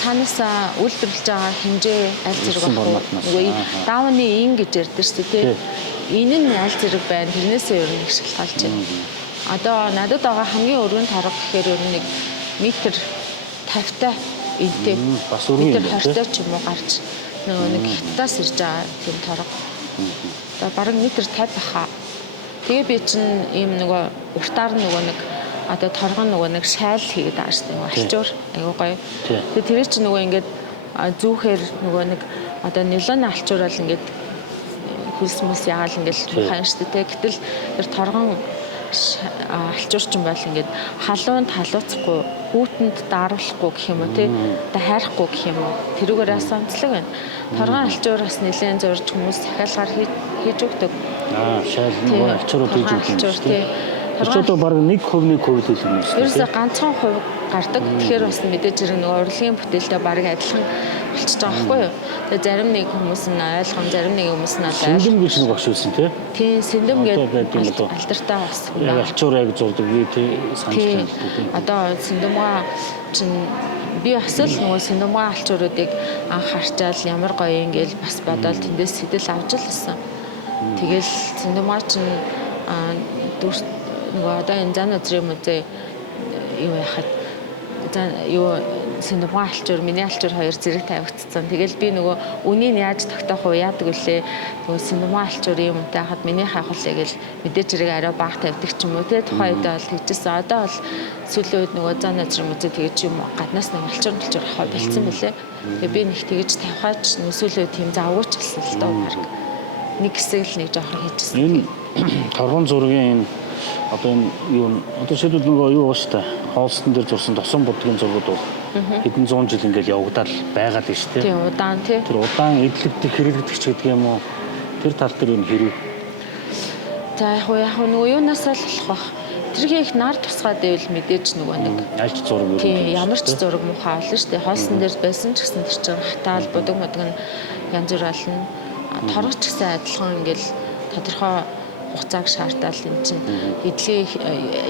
цаанаасаа үйлдвэрлэж байгаа хэмжээ аль зэрэг болох нөгөө даавны ин гэж ярьдаг шүү дээ тий. Энэ нь аль зэрэг байна. Тэрнээсээ ер нь их шалтгаалж байна. Одоо надад байгаа хамгийн өргөн торго гэхээр ер нь нэг метр 50-та энтэй. Бас өргөн юм байна. Метр 20-та ч юм уу гарч нөгөө нэг хятадаас ирж байгаа тийм торго. Одоо бараг метр 50 баха. Тэгээ би чинь ийм нөгөө уртаар нөгөө нэг одоо торгон нөгөө нэг шайл хийгээд байгаа шүү дээ. Алчуур аюу гоё. Тэгээ тэр чинь нөгөө ингээд зүүхээр нөгөө нэг одоо нилоны алчуурал ингээд хөлсмөс ягаал ингээд хаан шүү дээ. Гэтэл тэр торгон алчуурчин бол ингээд халуунд халууцахгүй хүүтэнд дааруулахгүй гэх юм уу тий одоо хайрахгүй гэх юм уу тэрүүгээр асаанцлаг байна. Торгон алчуураас нэлээд зурж хүмүүс захиалгаар хийж өгдөг. Шайл нөгөө алчуурууд хийж өгдөг юм тий. Алчуурууд баг 1% л юм шүү дээ. Ерөөсө ганцхан хувь гардаг. Тэгэхээр бас мэдээж хэрэг нөгөө урлагийн бүтээлтэй баг адилхан болчихж байгаа байхгүй юу. Тэгээ зарим нэг хүмүүс нь ойлгон зарим нэг хүмүүс нь одоо Сэндэм гэж нэг багш байсан тий. Тий сэндэм гэдэг алдартай бас. Яг алчуурыг зурдаг би тий санаж байна. Одоо сэндэмга чинь би бас л нөгөө сэндэмга алчууруудыг анх харчаал ямар гоё юм гээл бас бодоод тэндээс сэтэл авч л байсан. Тэгэл сэндэмга чинь нөгөө одоо энэ зан үзрийн музей юу яхад юу сэндэмга алчуур миний алчуур хоёр зэрэг тавигдсан. Тэгэл би нөгөө үнийг яаж тогтоох вэ яадаг вүлээ нөгөө сэндэмга алчуурын юмтай хахад миний хайхуулъя гэл мэдээж зэрэг арай бага тавьдаг ч юм уу те тухайн үед бол тэгжсэн. Одоо бол сүүлийн үед нөгөө зан үзрийн музей тэгэж юм гаднаас нэг алчуур авах болцсон мөлий. Тэгээ би нэг тэгэж тавихаач нөгөө сүүлийн үед тийм завгүйч болсон л доо баг. Нэг хэсэг л нэг жоохон хийжсэн. Энэ торгон зургийн энэ одоо энэ юу одоо шилбэл нөгөө юу ба штэ хоолстон дээр зурсан тосон будгийн зургууд бол хэдэн зуун жил ингээл явагдаад байгаад байна шүү дээ. Тийм удаан тий. Тэр удаан эдлэгдэх хэрэглэгдэх ч гэдэг юм уу? Тэр тал дээр юм хэрэг. За яг нөгөө юунаас л болох бах. Тэрхий их нар тусгаад байвал мэдээж нөгөө нэг альч зураг юу. Тийм ямар ч зураг муухай болно шүү дээ. Хоолсон дээр байсан ч гэсэн тэр чинь хатаал будаг модг нь янз бүр олно. Торгоч гэсэн адилхан ингээл тодорхой хугацааг шаардаад энэ чинь эдлийг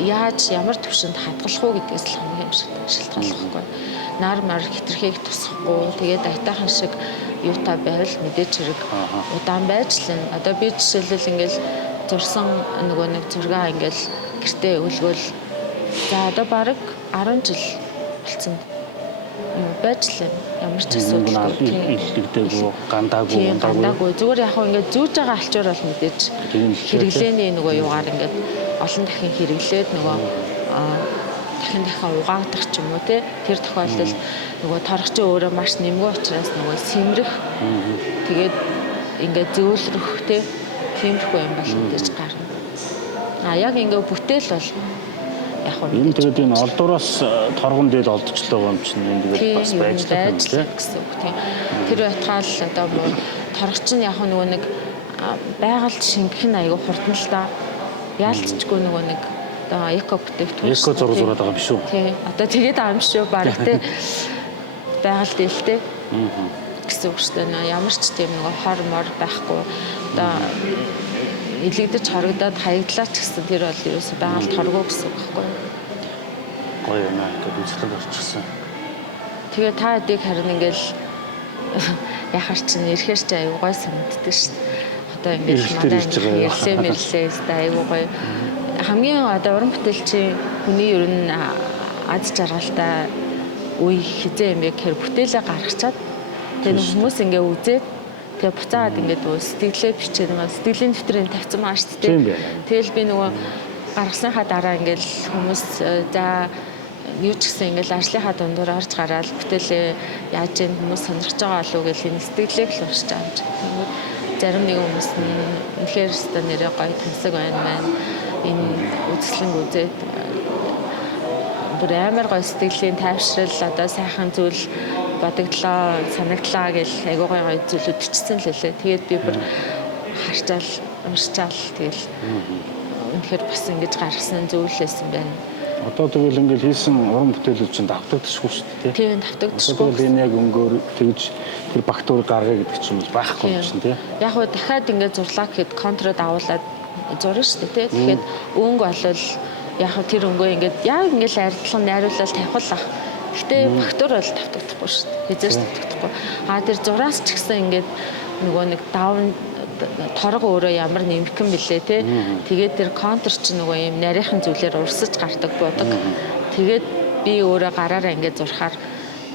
яаж ямар төвшөнд хадгалах уу гэдгээс л хамгийн шалтгааллах байхгүй. Нар мар хитрхийг тусахгүй тэгээд айтайхан шиг юутай байвал мэдээж хэрэг удаан байж л одоо би жишээлбэл ингээл зурсан нөгөө нэг зургаа ингээл гэртээ өлгөөл за одоо бараг 10 жил болсон юм байж л ямар ч асуудалгүй илтгэдэггүй гандаагүй зүгээр яг хөө ингээд зүүж байгаа алчуур бол мэдээж хэрэглээний нөгөө юугаар ингээд олон дахин хэрэглээд нөгөө дахин угаагдах ч юм уу те тэр тохиолдолд нөгөө торгочийн өөрөө маш нэмгүй учраас нөгөө сэмрэх тэгээд ингээд зөөлрөх те тиймэрхүү юм бол мэдээж гарна. Яг ингээд бүтээл бол яг нь энэ тэгээд энэ олдуураас торгон дээр олдчихлоо юм чинь энэ тэгээд бас байж байгаа гэсэн үг тийм. Тэр байтгаал одоо торгоч нь яг нөгөө нэг байгальд шингэх нь аягүй хурдан л та яалтчгүй нөгөө нэг одоо эко бүтээгдэхүүн эко зураг зураад байгаа биш үү? Тийм. Одоо тэгээд байгаа юм шүү баг те байгальд илтэй. Гэсэн үг шүү дээ. Ямар ч тийм нөгөө хор мор байхгүй одоо илэгдэж харагдаад хаягдлаач гэсэн тэр бол ерөөсөй байгальд хоргоо гэсэн үг байхгүй юу? Гоё юм аа гэдэг үзлэг орчихсон. Тэгээ та хэдийг харин ингээл яхаар чинь ирэхээр ч аюу гой санагддаг шүү дээ. Одоо ингээл манай ирлээ мэрлээ өстэй аюу гой. Хамгийн одоо уран бүтээлчийн хүний ер нь аз жаргалтай үе хизээ юм яг хэр бүтээлээ гаргачаад тэр хүмүүс ингээ үзээд тэгээ буцаад ингээд сэтгэлээ бичээд байгаа сэтгэлийн дэвтрийг тавьсан маа шүү дээ. Тэгэл би нөгөө гаргасныхаа дараа ингээд хүмүүс за юу ч гэсэн ингээд ажлынхаа дундуур орж гараад бүтээлээ яаж ийм хүмүүс сонирхож байгаа болов уу гэж энэ сэтгэлийг л уншиж байгаа юм чинь. Зарим нэг хүмүүс нь үнэхээр өстө нэрээ гоё тансаг байна маань энэ үзэсгэлэн үзээд бүр амар гоё сэтгэлийн тайвшрал одоо сайхан зүйл бодогдлоо санагдлаа гэж айгуу гоё зүйлүүд бичсэн л лээ. Тэгээд би бүр харчаал уншчаал тэгэл үнэхээр бас ингэж гаргасан зүйлээсэн байна. Одоо тэгвэл ингээл хийсэн уран бүтээлүүд чинь давтагдчихгүй шүү дээ. Тийм давтагдчихгүй. Одоо энэ яг өнгөөр тэгж тэр багтуур гаргая гэдэг чинь байхгүй юм чинь тий. Яг хөө дахиад ингээд зурлаа гэхэд контрод авуулаад зурна шүү дээ тий. Тэгэхээр өнгө болвол яг тэр өнгөө ингээд яг ингээд арилтлан найруулал тавихлах. Гэтэ багтуур бол давтагдахгүй шүү дээ. Хизээс давтагдахгүй. Тэр зураас ч гэсэн ингээд нөгөө нэг даун торго өөрөө ямар нэмгэн бэлээ те. Тэгээд тэр контур чинь нөгөө юм нарийнхан зүйлээр урсаж гардаг бодог. Тэгээд би өөрөө гараараа ингээд зурхаар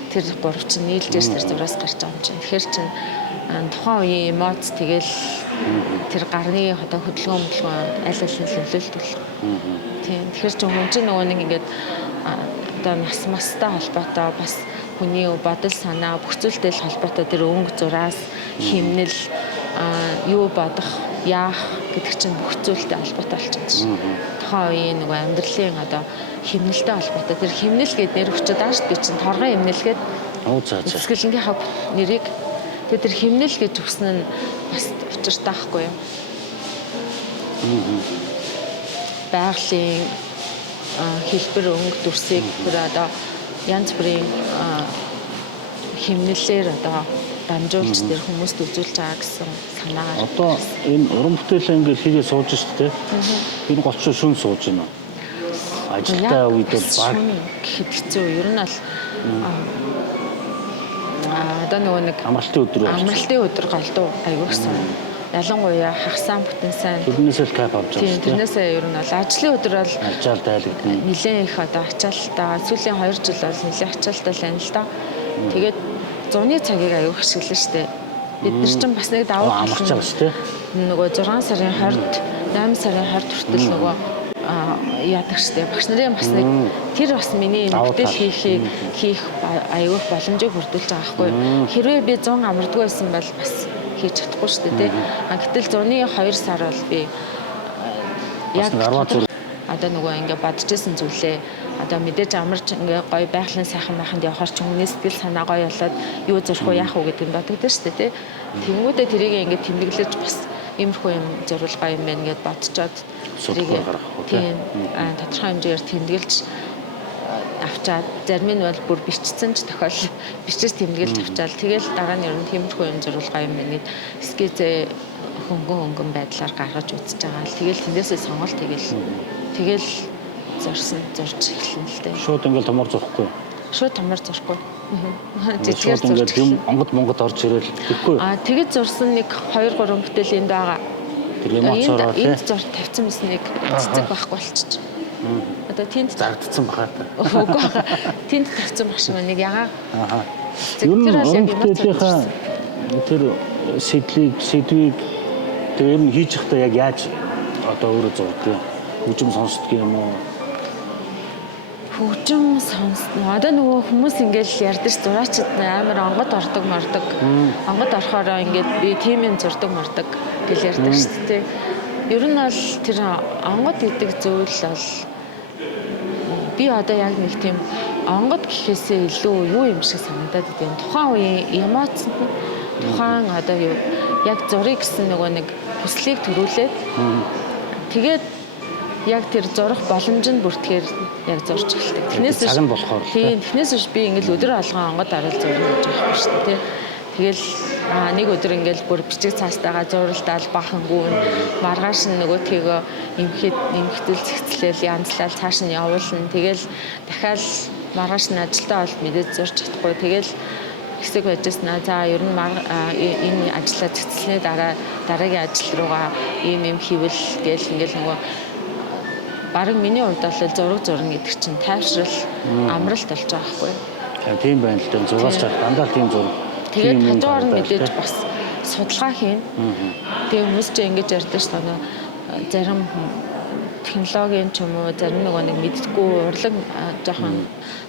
тэр гурав чинь нийлж ирс тэр зураас гарч байгаа юм чинь. Тэгэхээр чинь тухайн үеийн эмоц тэгэл тэр гарны одоо хөдөлгөөн аль аль нь нөлөөлтөл. Тийм. Тэгэхээр чинь хүн чинь нөгөө нэг ингээд одоо нас мастай холбоотой бас хүний бодол санаа бүх зүйлтэй холбоотой тэр өнгө зураас химнэл юу бодох яах гэдэг чинь бүх зүйлтэй холбоотой болчихсон шүү. Тухайн үеийн нөгөө амьдралын одоо химнэлтэй холбоотой тэр химнэл гэдэг нэр өчөд байгаа шүү. Би чинь торгон химнэл гэдэг үзэсгэлэнгийнхаа нэрийг тэр химнэл гэж өгсөн нь бас учиртай байхгүй юу? Байгалийн хэлбэр өнгө дүрсийг бүр одоо янз бүрийн химнэлээр одоо дамжуулж тэр хүмүүст үзүүлж байгаа гэсэн санаагаар. Одоо энэ уран бүтээлээ ингээд хийгээ сууж шүү дээ. Энэ голчоо шүн сууж байна. Ажилтаа үед баг гэхэд хэцүү. Ер нь бол одоо нөгөө нэг амралтын өдөр голдуу аягуулсан. Ялангуяа хагасаан бүтэн сайн. Тэрнээсээ л кайф авч байгаа. Тийм, тэрнээсээ ер нь бол ажлын өдөр бол ачаал дайлагдана. Нилээн их одоо ачаалтаа сүүлийн 2 жил бол нилээн ачаалтаа л байна л да. Тэгээд зуны цагийг аягүй ашиглана шүү дээ. Бид нар чинь бас нэг давуу амарч байгаа шүү дээ. Нөгөө 6 сарын 20-д 8 сарын 20 хүртэл нөгөө яадаг шүү дээ. Багш нарын бас нэг тэр бас миний бүтээл хийх аягүй боломжийг бүрдүүлж байгаа байхгүй юу. Хэрвээ би 100 амардгүй байсан бол бас хийж чадахгүй шүү дээ тий. Гэтэл зуны 2 сар бол би яг одоо нөгөө ингээ бодож исэн зүйлээ одоо мэдээж амарч ингээ гоё байгалийн сайхан байханд явахаар ч хүний сэтгэл санаа гоё болоод юу зурх уу яах уу гэдэг нь бодогдсон шүү дээ тий. Тэнгүүдээ тэрийг ингээ тэмдэглэж бас иймэрхүү юм зориулгаа юм байна гэд бодцоод тэрийг тийм тодорхой хэмжээгээр тэмдэглэж авчаад зарим нь бол бүр бичсэн ч тохиол бичиж тэмдэглэж авчаал тэгэл дараа нь ер нь тиймэрхүү юм зориулгаа юм байна гэд скизээ хөнгөн байдлаар гаргаж үзэж байгаа л тэгэл тэндээсээ сонголт тэгэл зорж эхэлнэ л дээ. Шууд ингээл томор зурхгүй. Шууд томор зурхгүй. Жижигэр зурж юм Монгод орж ирэл гэхгүй. Тэгээд зурсан нэг 2 3 бүтээл энд байгаа. Тэр эмоцороо тий. Энд зур тавьсан мэс нэг цэцэг байхгүй болчих. Одоо тэнд зардсан бахаа та. Үгүй баа. Тэнд тавьсан баг шиг нэг ягаа. Ер нь уран бүтээлийнхаа тэр сэдвийг тэр ер нь хийж явахдаа яг яаж одоо өөрөө зурдаг хөгжим сонсдог юм уу? Хөгжим сонсно. Одоо нөгөө хүмүүс ингээл ярьдаг зураачид амар онгод ордог мордог. Онгод орохоор ингээд би тийм юм зурдаг мордог гэж ярьдаг шүү дээ. Ер нь бол тэр онгод гэдэг зүйл бол би одоо яг нэг тийм онгод гэхээсээ илүү юу юм шиг санагдаад байна. Тухайн үеийн эмоцнд тухайн одоо юу яг зургийг гэсэн нөгөө нэг хүслийг төрүүлээд тэгээд яг тэр зурх боломж нь бүртгэхээр яг зурж эхэлдэг. Тэрнээс цаг нь болохоор тийм тэрнээс би ингээл өдөр алган онгод орол зурна гэж байхгүй шүү дээ. Тэгэл нэг өдөр ингээл бүр бичиг цаастайгаа зуралдаал бахангүүн маргааш нь нөгөөтгийгөө эмхтэл зэгцлээл янзлал цааш нь явуулна. Тэгэл дахиад маргааш нь ажилдаа бол мэдээж зурж чадахгүй. Тэгэл хэсэг байжснаа. За ер нь энэ ажлаа зэгцлэнээ дараагийн ажил руугаа ийм хийвэл гээл ингээл нөгөө бараг миний хувьд бол зураг зурна гэдэг чинь тайвшрал амралт болж байгаа байхгүй. Тийм байна л дээ. Зургаас ч дандаа тийм зураг. Тэгээд хажуугаар нь мэдээж бас судалгаа хийн. Тэгээ хүмүүс ч ингэж ярьдаг шүү дээ. Зарим технологийн ч юм уу зарим нэг мэддэггүй урлаг жоохон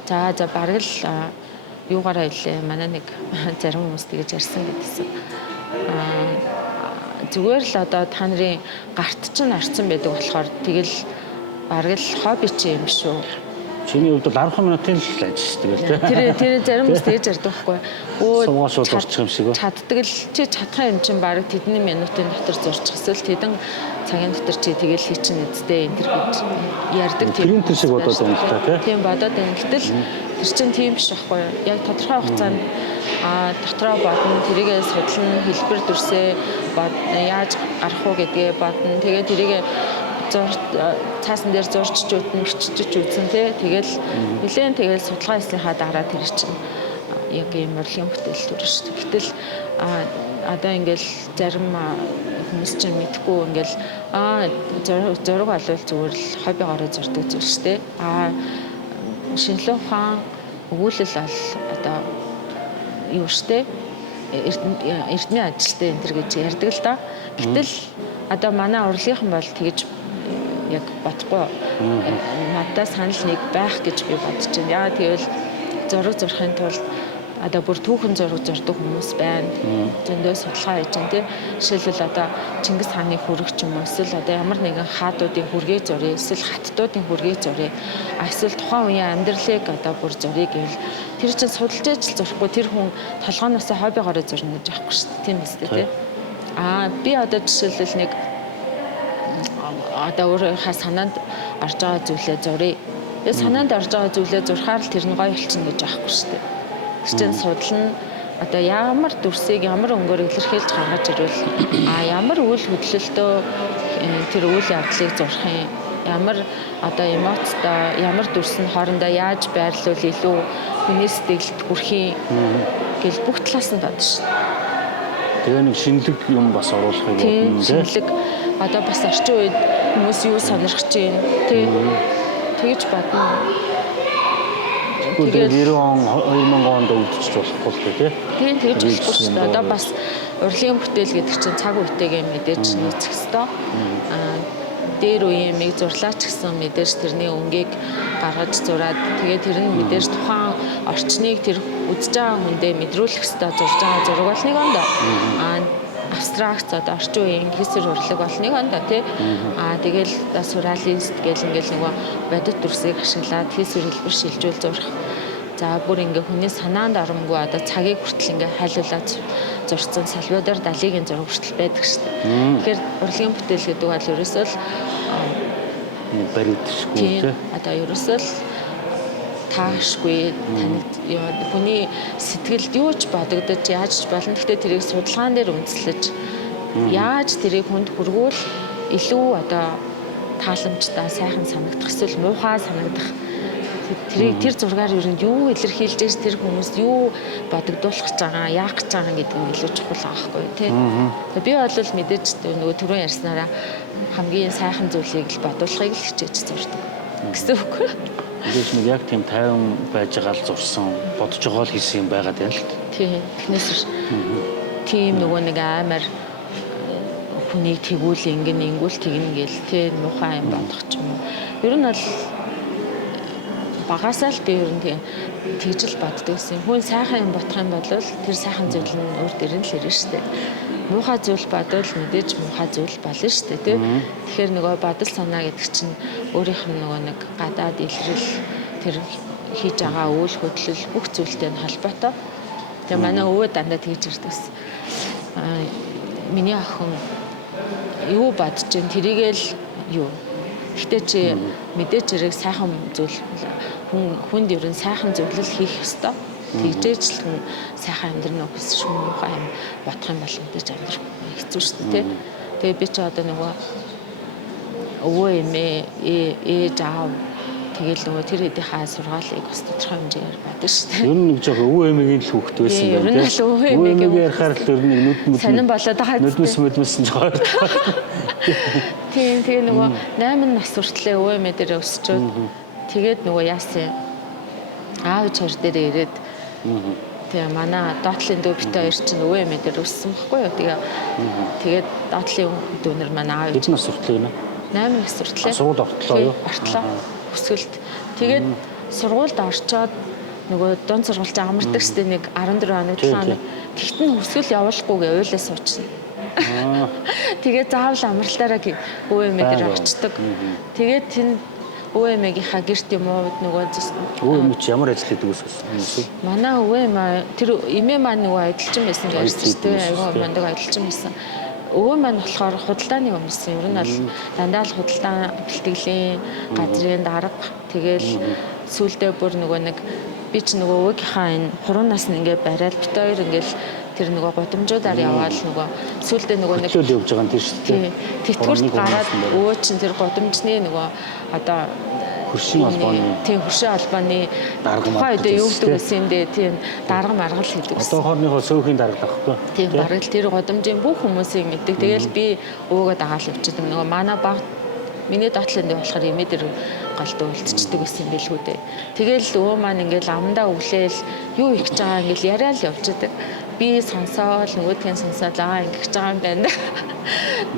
за бараг л юугаараа илээ манай нэг зарим хүмүүс тэгэж ярьсан гэдсэн. Зүгээр л одоо та нарын гарт чинь орцсон байдаг болохоор тэгэл бараг л хобби чи юм шүү. Чиний хувьд бол 10 минутын л ажил шүү дээ. Тэр зарим хүмүүс тэгэж ярьдаг байхгүй. Суугаас урчих юм шиг. Чаддаг л чи чадхаа юм чинь бараг тэдний минутын дотор зурчих эсвэл тэдэн цагийн дотор чи тэгэл хийчин үсттэй энэ төр гэж ярьдаг тийм шиг бодоод байна л та тийм бодоод байна. Гэтэл тэр чинь тийм биш байхгүй. Яг тодорхой хугацаанд дотроо бодно, тэрийгээ судлана, хэлбэр дүрсээ яаж гарах уу гэдгээ бодно. Тэгээ тэрийгээ цаасан дээр зурчж үтэн, бичиж үзэн тий. Тэгэл нэлээд тэгэл судалгаа хийснийхаа дараа тэр чинь яг юм урлагийн бүтээл дүр шүү дээ. Гэтэл одоо ингээл зарим хүмүүс чинь мэдхгүй ингээл зураг болвол зүгээр л хоббигоороо зурдаг зүйл шүү дээ. Шинжлэх ухаан өгүүлэл бол одоо юу шүү дээ. Эрдмийн ажилттай энэ төр гэж ярьдаг л да. Гэтэл одоо манай урлагийнхан бол тэгэж яг бодохгүй. Надад санал нэг байх гэж би бодож байна. Яагаад гэвэл зураг зурхын тулд одоо бүр түүхэн зураг зурдаг хүмүүс байна. Зөндөө судалгаа хийж байна тий. Жишээлбэл одоо Чингис хааны хүрэг ч юм уу эсвэл одоо ямар нэгэн хаадуудын хүргээ зуръя, эсвэл хаттуудын хүргээ зуръя. Эсвэл тухайн үеийн амьдралыг одоо бүр зуръя гэвэл тэр чинь судалж ижил зурхгүй тэр хүн толгооноосоо хоббигоороо зурна гэж байхгүй шүү дээ. Тийм үстэй тий. Би одоо жишээлбэл нэг одоо өөрийнхөө санаанд орж байгаа зүйлээ зуръя. Тэгээ санаанд орж байгаа зүйлээ зурхаар л тэр нь гоё болчихно гэж аахгүй шүү дээ. Тэр чинь судлана одоо ямар дүрсийг ямар өнгөөр илэрхийлж гаргаж ирвэл ямар үйл хөдлөлтөө тэр үйл явдлыг зурх юм. Ямар одоо эмоцтой ямар дүрс нь хоорондоо яаж байрлуул илүү хүний сэтгэлд хүрэх юм гэл бүх талаас нь бодно шүү дээ. Тэгээ нэг шинэлэг юм бас оруулахыг бодно тийм. Шинэлэг одоо бас орчин үед хүмүүс юу сонирхож байна тий. Тэгж бодно. Тэгээд 90 он 2000 онд үлдчих болохгүй тий. Тийм тэгж болохгүй шүү дээ. Одоо бас урлагийн бүтээл гэдэг чинь цаг үетэйгээ мэдээж нийцэх ёстой. Дээр үеийн мэг зурлаач гэсэн мэдээж тэрний өнгийг гаргаж зураад тэгээд тэр нь мэдээж тухайн орчныг тэр үзэж байгаа хүндээ мэдрүүлэх ёстой зурж байгаа зураг бол нэг ондоо. Абстракт одоо орчин үеийн хийсэр урлаг бол нэг ондоо тий. Тэгэл сюрреалист гэл ингээл нөгөө бодит дүрсийг ашиглаад хийсэр хэлбэр шилжүүл зурах. За бүр ингээ хүний санаанд оромгүй одоо цагийг хүртэл ингээ хайлуулаад зурцсан Сальвадор Далигийн зураг хүртэл байдаг шүү дээ. Тэгэхээр урлагийн бүтээл гэдэг бол ерөөсөө л баригдчихгүй тий. Одоо ерөөсөө л таашгүй хүний сэтгэлд юу ч бодогдож яаж ч болно. Гэхдээ тэрийг судалгаан дээр үндэслэж Яаж тэрийг хүнд хүргүүл илүү одоо тааламжтай сайхан санагдах эсвэл муухай санагдах тэр зургаар ер нь юу илэрхийлж ийж тэр хүмүүст юу бодогдуулах гэж байгаа, яах гэж байгаа гэдэг нь илүү чухал байгаа байхгүй тий. Тэгээ би бол мэдээж нөгөө түрүүн ярьснараа хамгийн сайхан зүйлийг л бодуулахыг л хичээж зурдаг гэсэн үг. Мэдээж нэг яг тийм тайван байж байгаа л зурсан, бодож байгаа л хийсэн юм байгаад байна л. Тий. Тэгнээс тийм нөгөө нэг аймаар хүнийг тэгүүл ингүүл тэгнэ гэл тий муухай юм бодох ч юм уу. Ер нь бол багасаа л би ер нь тэгж л боддог гэсэн. Хүн сайхан юм бодох юм бол тэр сайхан зүйл нь өөр дээр нь л ирнэ шүү дээ. Муухай зүйл бодвол мэдээж муухай зүйл болно шүү дээ тий. Тэгэхээр нөгөө бодол санаа гэдэг чинь өөрийнх нь нөгөө нэг гадаад илрэл тэр хийж байгаа үйл хөдлөл бүх зүйлтэй нь холбоотой. Тэгээ манай өвөө дандаа тэгж ирдэгс. Миний охин юу бодож чинь тэрийгэл юу. Гэтэ чи мэдээч хэрэг сайхан зүйл хүнд ер нь сайхан зөвлөл хийх ёстой. Тэгжээж л хүн сайхан амьдрна уу гэсэн шүү муухай юм бодох юм бол мэдээж амьдрах хэцүү шүү дээ. Тэгээ би ч одоо нөгөө өвөө эмээ ээж аав тэгэл нөгөө тэр хэдийнхаа сургаалыг бас тодорхой хэмжээгээр бодсон шүү дээ. Ер нь нэг жоох өвөө эмээгийн л хүүхэд байсан юм тийм. Өвөө эмээгийн ярихаар л ер нь нүд сонирн болоод байгаа зү. Нүдмэс жоохон. Тийм тэгээ нөгөө 8 нас хүртлээр өвөө эмээ дээр өсчөөд тэгээд нөгөө яасан аав чор дээр ирээд тэгээ манай доотлын дүү бит хоёр чинь өвөө эмээ дээр өссөн байхгүй юу. Тэгээд доотлын дүүнэр манай аав хэдэн нас хүртлээр нэ? 8 нас хүртлээр. Сургууль ортлоо юу? Ортлоо. Өсгөлт. Тэгээд сургуульд орчоод нөгөө дунд сургуульч амардаг штэ нэг 14 хоног 7 хоног. Тэгтэн өсгөл явуулахгүйгээ уйлаа суучна. Тэгээд заавал амралтаараа өвөө эмээ дээр очдог. Тэгээд тэнд өвөө эмээгийнхаа гэрт юм уу нөгөө өвөө эмээ чи ямар ажил хийдэг вэ? Манай өвөө эмээ тэр эмээ маань нөгөө ажилчин байсан гэж ярьсан шүү дээ. Айгуу мандаг ажилчин байсан. Өвөө маань болохоор худалдааны өмсөн. Ер нь бол дандаа л худалдаан бэлтгэлийн газрын дарга. Тэгэл сүүлдээ бүр нөгөө нэг би ч нөгөө өвөөгийнхаа энэ хуруунаас нь ингээд бариад бит хоёр ингээд тэр нөгөө гудамжуудаар яваад нөгөө сүүлдээ нөгөө нэг төлөв явж байгаа юм тийм шүү дээ. Тэтгэврт гараад өвөө чинь тэр гудамжны нөгөө одоо хөршин албаны хөршин албаны дарга маань юу гэдэг вэ юм дээ тийм дарга маргал гэдэг гэсэн. Одоо хорныхоо сөөхийн дарга байхгүй. Тийм бараг тэр гудамжийн бүх хүмүүсийг мэддэг. Тэгэл би өвөөгөө дагаал явчихдаг. Нөгөө манай баг миний доотлын дээр болохоор эмээ дээр голдоо үлдчихдэг гэсэн юм билгүй дээ. Тэгэл өвөө маань ингээл амандаа өглөөл юу их гэж байгаа ингээл яриа л явчихдаг. Би сонсоол нөгөөдгийн сонсоод ингэ гэж байгаа юм байна.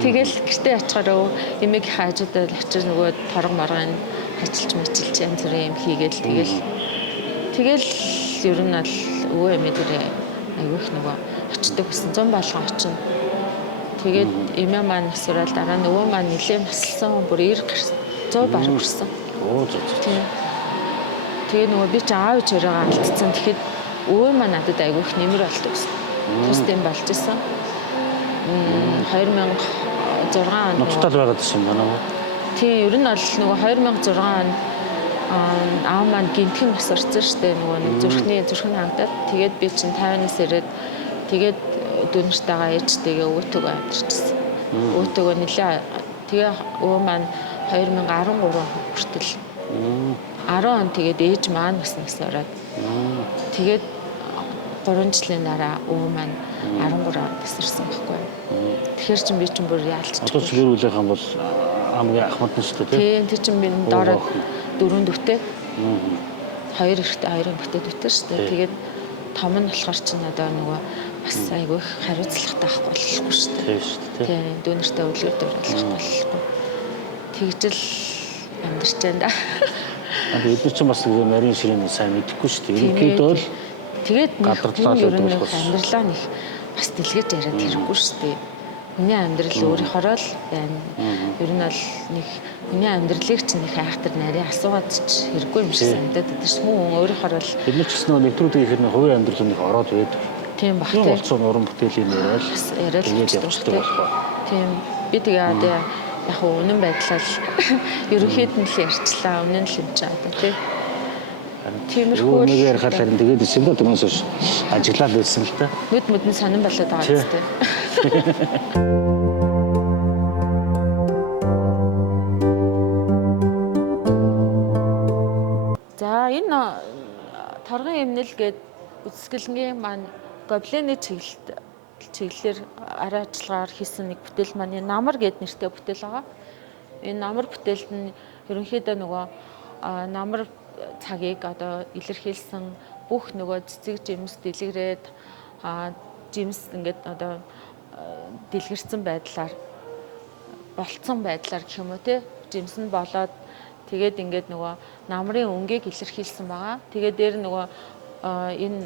Тэгэл гэртээ очихоор эмээгийнхээ хажуудад очиж нөгөө торго моргын ажиллаж мэжилж янз бүрийн юм хийгээл тэгэл ер нь бол өвөө эмээ дээр аягүй их нөгөө очдог гэсэн 100 болгон очино. Тэгээд эмээ маань насрал дараа нь өвөө маань нэлээд насалсан бүр 100 бараг хүрсэн. Оо зөв. Тэгээ нөгөө би ч аав чирээгээ алдсан. Тэгэхэд өвөө маань надад аягүй их нэмэр болдог гэсэн. Тусдын болж исэн. 2006 онд Ноцтол байгаад байсан юм байна уу? Тийм, ер нь бол нөгөө 2006 онд аав маань гинтхэн бас орсон шүү дээ. Нөгөө нэг зүрхний хагдаад тэгээд би чинь 50-наас ирээд тэгээд дүүнэртэйгээ ээжтэйгээ өвөөтэйгээ амьдарчсан. Өвөөтэйгээ нэлээ тэгээ өвөө маань 2013 хүртэл 10 он тэгээд ээж маань бас насаараад тэгээд 3 жилийн дараа өвөө маань 13 онд тасарсан байхгүй юу. Тэгэхээр чинь би чинь бүр яалцчих. Одоо ч гэрүүлэх юм бол хамгийн ахмад нь шүү дээ тийм. Тэр чинь миний доороо 4 дүүтэй. 2 эрэгтэй 2 эмэгтэй дүүтэй шүү дээ. Тэгээд том нь болохоор чинь одоо нөгөө бас айгүй их хариуцлагатай авах болохгүй шүү дээ. Тийм шүү дээ. Тийм. Дүүнэртэй өглөөдөр болох болохгүй. Тэгжэл амьдарч байна да. Бид чинь бас нэг нарийн ширээн сайн мэдэхгүй шүү дээ. Ерөнхийдөө л тэгээд нэг амьдралаа нэг бас дэлгэж яриад хэрэггүй шүү дээ. Хүний амьдрал өөрийнхөө л байна. Ер нь бол нэг хүний амьдралыг чинь их айхтар нарийн асуугаад ч хэрэггүй юм шиг санагдаад байдаг ш. Хүн өөрийнхөө л бид нар ч гэсэн нэвтрүүлгийг ихэр нэг хувийн амьдрал нэг ороод байдаг. Тийм баг. Тийм болцоо уран бүтээлийн яриад явчихдаг болохоо. Тийм. Би тэгээд яг үнэн байдлаар ерөнхийд нь л ярьчлаа. Өмнө нь л юм чаа одоо тийм. Тиймэрхүү нэг ярихаар харин тэгээд исэн дэ түүнээс ажиглаад байсан л та. Нүд нь сонирн болоод байгаа юм тест. энэ торгон эмнэл гээд үзэсгэлэнгийн маань гоблений чиглэлээр арай ажиллагаар хийсэн нэг бүтээл маань намар гээд нэртэй бүтээл байгаа. Энэ намар бүтээлд нь ерөнхийдөө нөгөө намар цагийг одоо илэрхийлсэн бүх нөгөө цэцэг жимс дэлгэрээд жимс ингээд одоо дэлгэрсэн байдлаар болцсон байдлаар гэх юм уу те жимс нь болоод тэгээд ингээд нөгөө намрын өнгийг илэрхийлсэн байгаа. Тэгээд дээр нөгөө энэ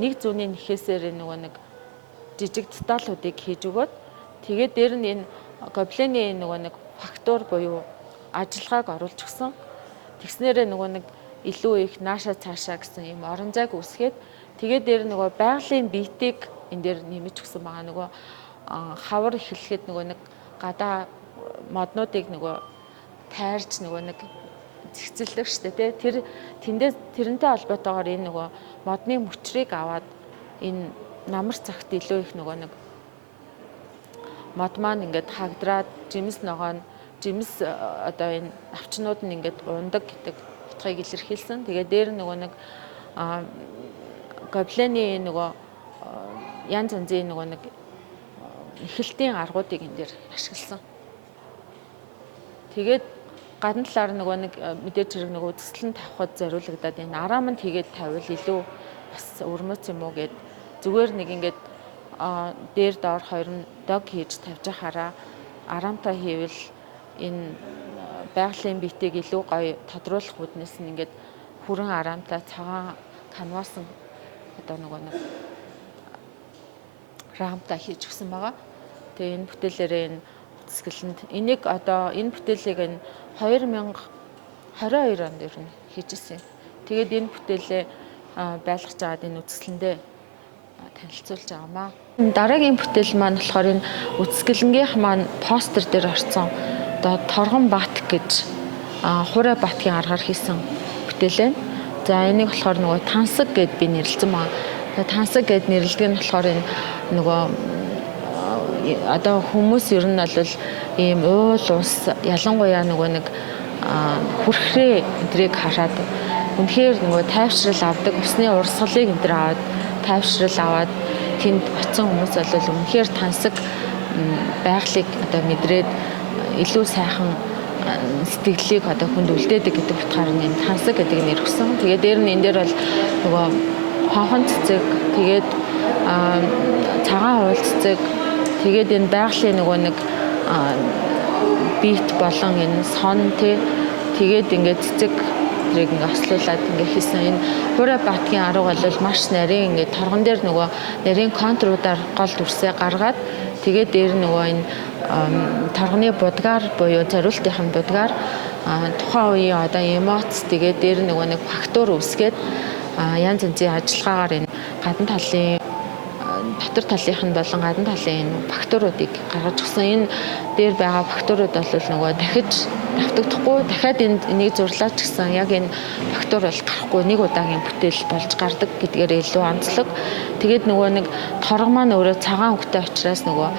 нэг зүүнний нэхээсээр нөгөө нэг жижиг деталуудыг хийж өгөөд тэгээд дээр нь энэ гоблений нөгөө нэг фактор буюу ажиллагааг оруулж өгсөн. Тэгснээрээ нөгөө нэг илүү их нааша цаашаа гэсэн юм орон зайг үүсгээд тэгээд дээр нөгөө байгалийн биетийг энэ дээр нэмэж өгсөн байгаа. Нөгөө хавар эхлэхэд нөгөө нэг гадаа моднуудыг нөгөө тайрч нөгөө нэг зэгцэлдэг штэ тий. Тэрнтэй холбоотойгоор энэ нөгөө модны мөчрийг аваад энэ намар цагт илүү их нөгөө нэг мод маань ингээд хагдраад жимс одоо энэ навчнууд нь ингээд ундаг гэдэг утгыг илэрхийлсэн. Тэгээд дээр нөгөө нэг гоблений нөгөө янз янзын нөгөө нэг эхлэлтийн аргуудыг энэ дээр ашигласан. Тэгээд гадна талаар нөгөө нэг мэдээж хэрэг нөгөө үзэсгэлэн тавихад зориулагдаад энэ араамд хийгээд тавил илүү бас өрмөц юм уу гэд зүгээр нэг ингээд дээр доор хоёр нь дог хийж тавьж ахаараа араамтаа хийвэл энэ байгалийн биетийг илүү гоё тодруулах үүднээс нь ингээд хүрэн араамтаа цагаан канвасан одоо нөгөө нэг рамтаа хийж өгсөн байгаа. Тэгээ энэ бүтээлээрээ энэ үзэсгэлэнд энийг одоо энэ бүтээлийг энэ 2022 онд ер нь хийжсэн. Тэгээд энэ бүтээлээ байлгаж аваад энэ үзэсгэлэндээ танилцуулж байгаамаа. Дараагийн бүтээл маань болохоор энэ үзэсгэлэнгийнх маань постэр дээр орсон одоо торгон бат гэж хураа батгийн аргаар хийсэн бүтээл байна. За энийг болохоор нөгөө тансаг гэд би нэрлэсэн байгаа. Тансаг гэд нэрлэдэг нь болохоор энэ нөгөө одоо хүмүүс ер нь бол ийм уул ус ялангуяа нөгөө нэг хүрхрээ энтрийг хараад үнэхээр нөгөө тайвшрал авдаг, усны урсгалыг энтер аваад тайвшрал аваад тэнд очисон хүмүүс бол үнэхээр тансаг байгалыг одоо мэдрээд илүү сайхан сэтгэлийг одоо хүнд үлдээдэг гэдэг утгаар нь энэ тансаг гэдэг нэр өгсөн. Тэгээд дээр нь энэ дээр бол нөгөө хонхон цэцэг, тэгээд цагаан уул цэцэг, тэгээд энэ байгалийн нөгөө нэг бит болон энэ сон тэгээд ингээд цэцэг тэрийг ингээд ослуулад ингээд хийсэн. Энэ хураа батгийн арга бол маш нарийн ингээд торгон дээр нөгөө нарийн контуруудаар гол дүрсээ гаргаад тэгээд дээр нөгөө энэ торгоны будгаар буюу зориултын будгаар тухайн үеийн одоо эмоц тэгээд дээр нөгөө нэг фактор үүсгээд янз янзын ажиллагаагаар энэ гадна талын дотор талынх нь болон гадна талын энэ факторуудыг гаргаж өгсөн. Энэ дээр байгаа факторууд бол нөгөө дахиж давтагдахгүй дахиад энийг зурлаач гэсэн яг энэ фактор бол гарахгүй нэг удаагийн бүтээл болж гардаг гэдгээр илүү онцлог. Тэгээд нөгөө нэг торго маань өөрөө цагаан өнгөтэй учраас нөгөө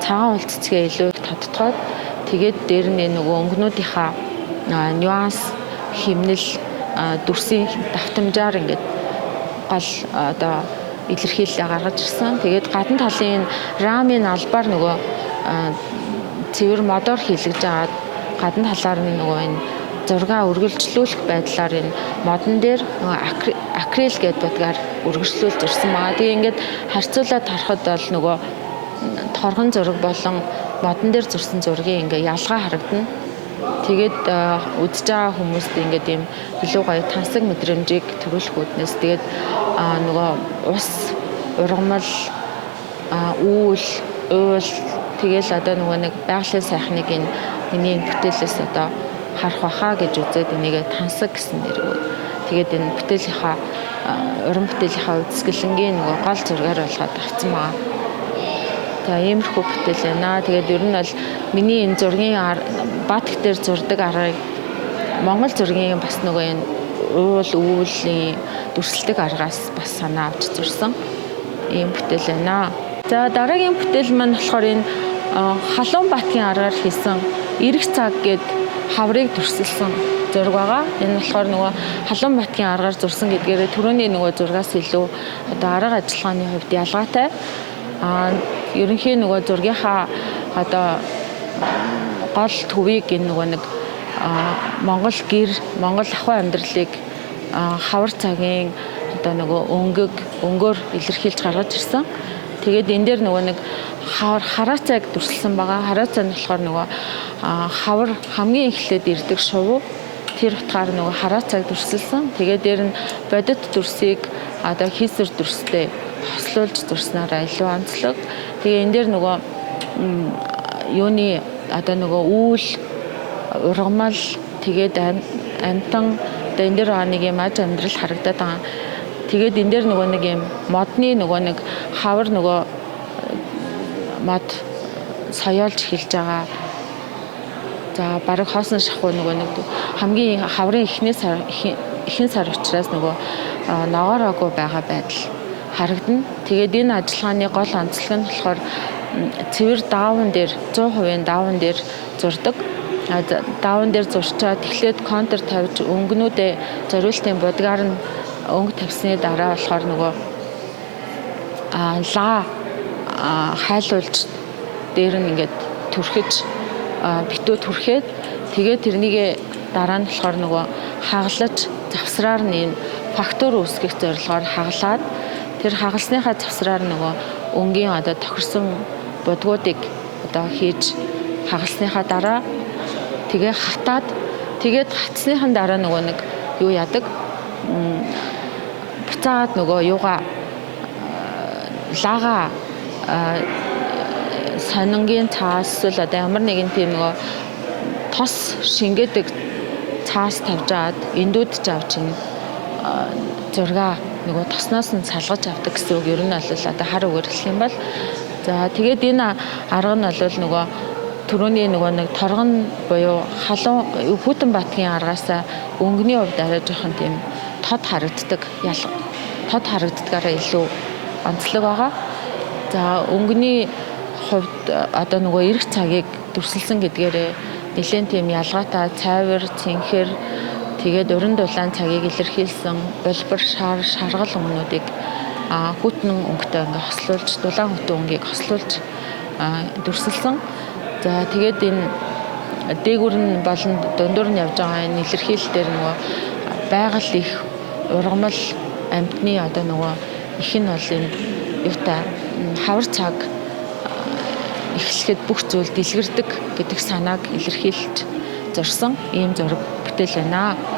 цагаан уул цэцгээ илүү тодтогоод тэгээд дээр нь нөгөө өнгөнүүдийнхаа нюанс химнэл дүрсийн давтамжаар ингээд гол одоо илэрхийлэлээ гаргаж ирсэн. Тэгээд гадна талын рамын албаар нөгөө цэвэр модоор хийлгэж агаад гадна талаар нь нөгөө энэ зургаа үргэлжлүүлэх байдлаар энэ модон дээр нөгөө акрил гэдэг будгаар үргэлжлүүлж ирсэн байгаа. Тэгээ ингээд харьцуулаад харахад бол нөгөө торгон зураг болон модон дээр зурсан зургийн ингээ ялгаа харагдана. Тэгээд үзэж байгаа хүмүүст ингээд ийм илүү гоё тансаг мэдрэмжийг төрүүлэх үүднээс тэгээд нөгөө ус, ургамал, үүл, уул тэгэл одоо нөгөө нэг байгалийн сайхныг энэ миний бүтээлээс одоо харах байхаа гэж үзээд энийг тансаг гэсэн нэр өгөө. Тэгээд энэ бүтээлийнхаа уран бүтээлийнхаа үзэсгэлэнгийн нөгөө гол зургаар болгоод авсан байгаа. Тэгээ иймэрхүү бүтээл байна. Тэгээд ер нь бол миний энэ зургийн бат дээр зурдаг аргыг Монгол зургийн бас нөгөө энэ уул үүлийн дүрслэлтэг аргаас бас санаа авч зурсан ийм бүтээл байна. За дараагийн бүтээл маань болохоор энэ халуун батгийн аргаар хийсэн эрэг цаг гээд хаврыг дүрсэлсэн. зураг байгаа. Энэ болохоор нөгөө Халуунбатгийн аргаар зурсан гэдгээрээ түрүүний нөгөө зургаас илүү одоо арга ажиллагааны хувьд ялгаатай. Ерөнхийн нөгөө зургийнхаа одоо гол төвийг энэ нөгөө нэг Монгол гэр, Монгол ахуй амьдралыг хавар цагийн одоо нөгөө өнгөөр илэрхийлж гаргаж ирсэн. Тэгээд энэ дээр нөгөө нэг хараа цаг дүрслсэн байгаа. Хараа цаг нь болохоор нөгөө хавар хамгийн эхлээд ирдэг шувуу тэр утгаар нөгөө хараа цаг дүрсэлсэн. Тэгээд дээр нь бодит дүрсийг одоо хийсэр дүрстэй хослуулж зурснараа илүү онцлог. Тэгээ энэ дээр нөгөө юуны одоо нөгөө үүл ургамал тэгээд амтан одоо энэ дээр нэг юм аж амьдрал харагдаад байгаа. Тэгээд энэ дээр нөгөө нэг юм модны нөгөө нэг хавар нөгөө мод соёолж эхэлж байгаа. За бараг хоосон шахуу нөгөө нэг хамгийн хаврын ихэнх сар учраас нөгөө ногоороогүй байгаа байдал харагдана. Тэгээд энэ ажиллагааны гол онцлог нь болохоор цэвэр даавн дээр 100% даавн дээр зурдаг. Даавн дээр зурчаад эхлээд контур тавьж өнгөнүүдээ зориултын будгаар нь өнгө тавьсны дараа болохоор нөгөө лаа хайлуулж дээр нь ингээд түрхэж битүү түрхээд тэгээд тэрнийгээ дараа нь болохоор нөгөө хагалж завсраар нь фактор үүсгэх зорилгоор хагалаад тэр хагалсныхаа завсраар нөгөө өнгийн одоо тохирсон будгуудыг одоо хийж хагалсныхаа дараа тэгээ хатаад тэгээд хатсныхан дараа нөгөө нэг юу яадаг буцаад нөгөө юугаа лага сонингийн цаас эсвэл одоо ямар нэгэн тийм нөгөө тос шингээдэг цаас тавьж аваад эндүүдж авч ин зургаа нөгөө тосноос нь салгаж авдаг гэсэн үг. Ер нь бол одоо хар үгээр хэлэх юм бол за тэгээд энэ арга нь бол нөгөө түрүүний нөгөө нэг торгон буюу Хүйтэнбатгийн аргаасаа өнгөний хувьд арай жоохон тийм тод харагддагаараа илүү онцлог байгаа. За өнгөний хувьд одоо нөгөө эрэх цагийг дүрсэлсэн гэдгээрээ нэлээд тийм ялгаатай цайвар, цэнхэр тэгээд уран дулаан цагийг илэрхийлсэн улбар, шаргал өмнүүдийг хүйтэн өнгөтэй ингээ хослуулж, дулаан хүйтэн өнгийг хослуулж дүрсэлсэн. За тэгээд энэ дээгүүр нь болон дундуур нь явж байгаа энэ илэрхийлэл дээр нөгөө байгаль их ургамал амьтны одоо нөгөө их нь бол энэ юутай хавар цаг эхлэхэд бүх зүйл дэлгэрдэг гэдэг санааг илэрхийлж зорьсон ийм зураг бүтээл байна.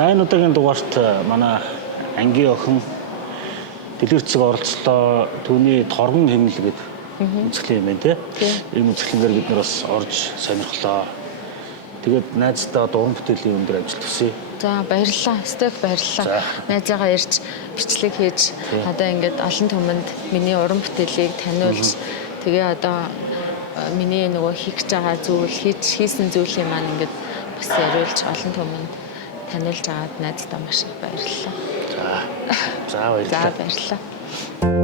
За энэ удаагийн дугаарт манай ангийн охин дэлгэрцэг оролцлоо. Түүний торгон хэмнэл гэдэг үзэсгэлэн юм байна те. Энэ үзэсгэлэнээр бид нар бас орж сонирхлоо. Тэгээд найздаа уран бүтээлийн өндөр ажил төсөө. За баярлалаа. Стек баярлалаа. Найзаагаа ирж бичлэг хийж одоо ингээд олон түмэнд миний уран бүтээлийг таниулж тэгээ одоо миний нөгөө хийх гэж байгаа зүйл хийсэн зүйлийн маань ингээд бас яриулж олон түмэнд таниулж аваад найздаа маш их баярлалаа. За баярлалаа. За баярлалаа.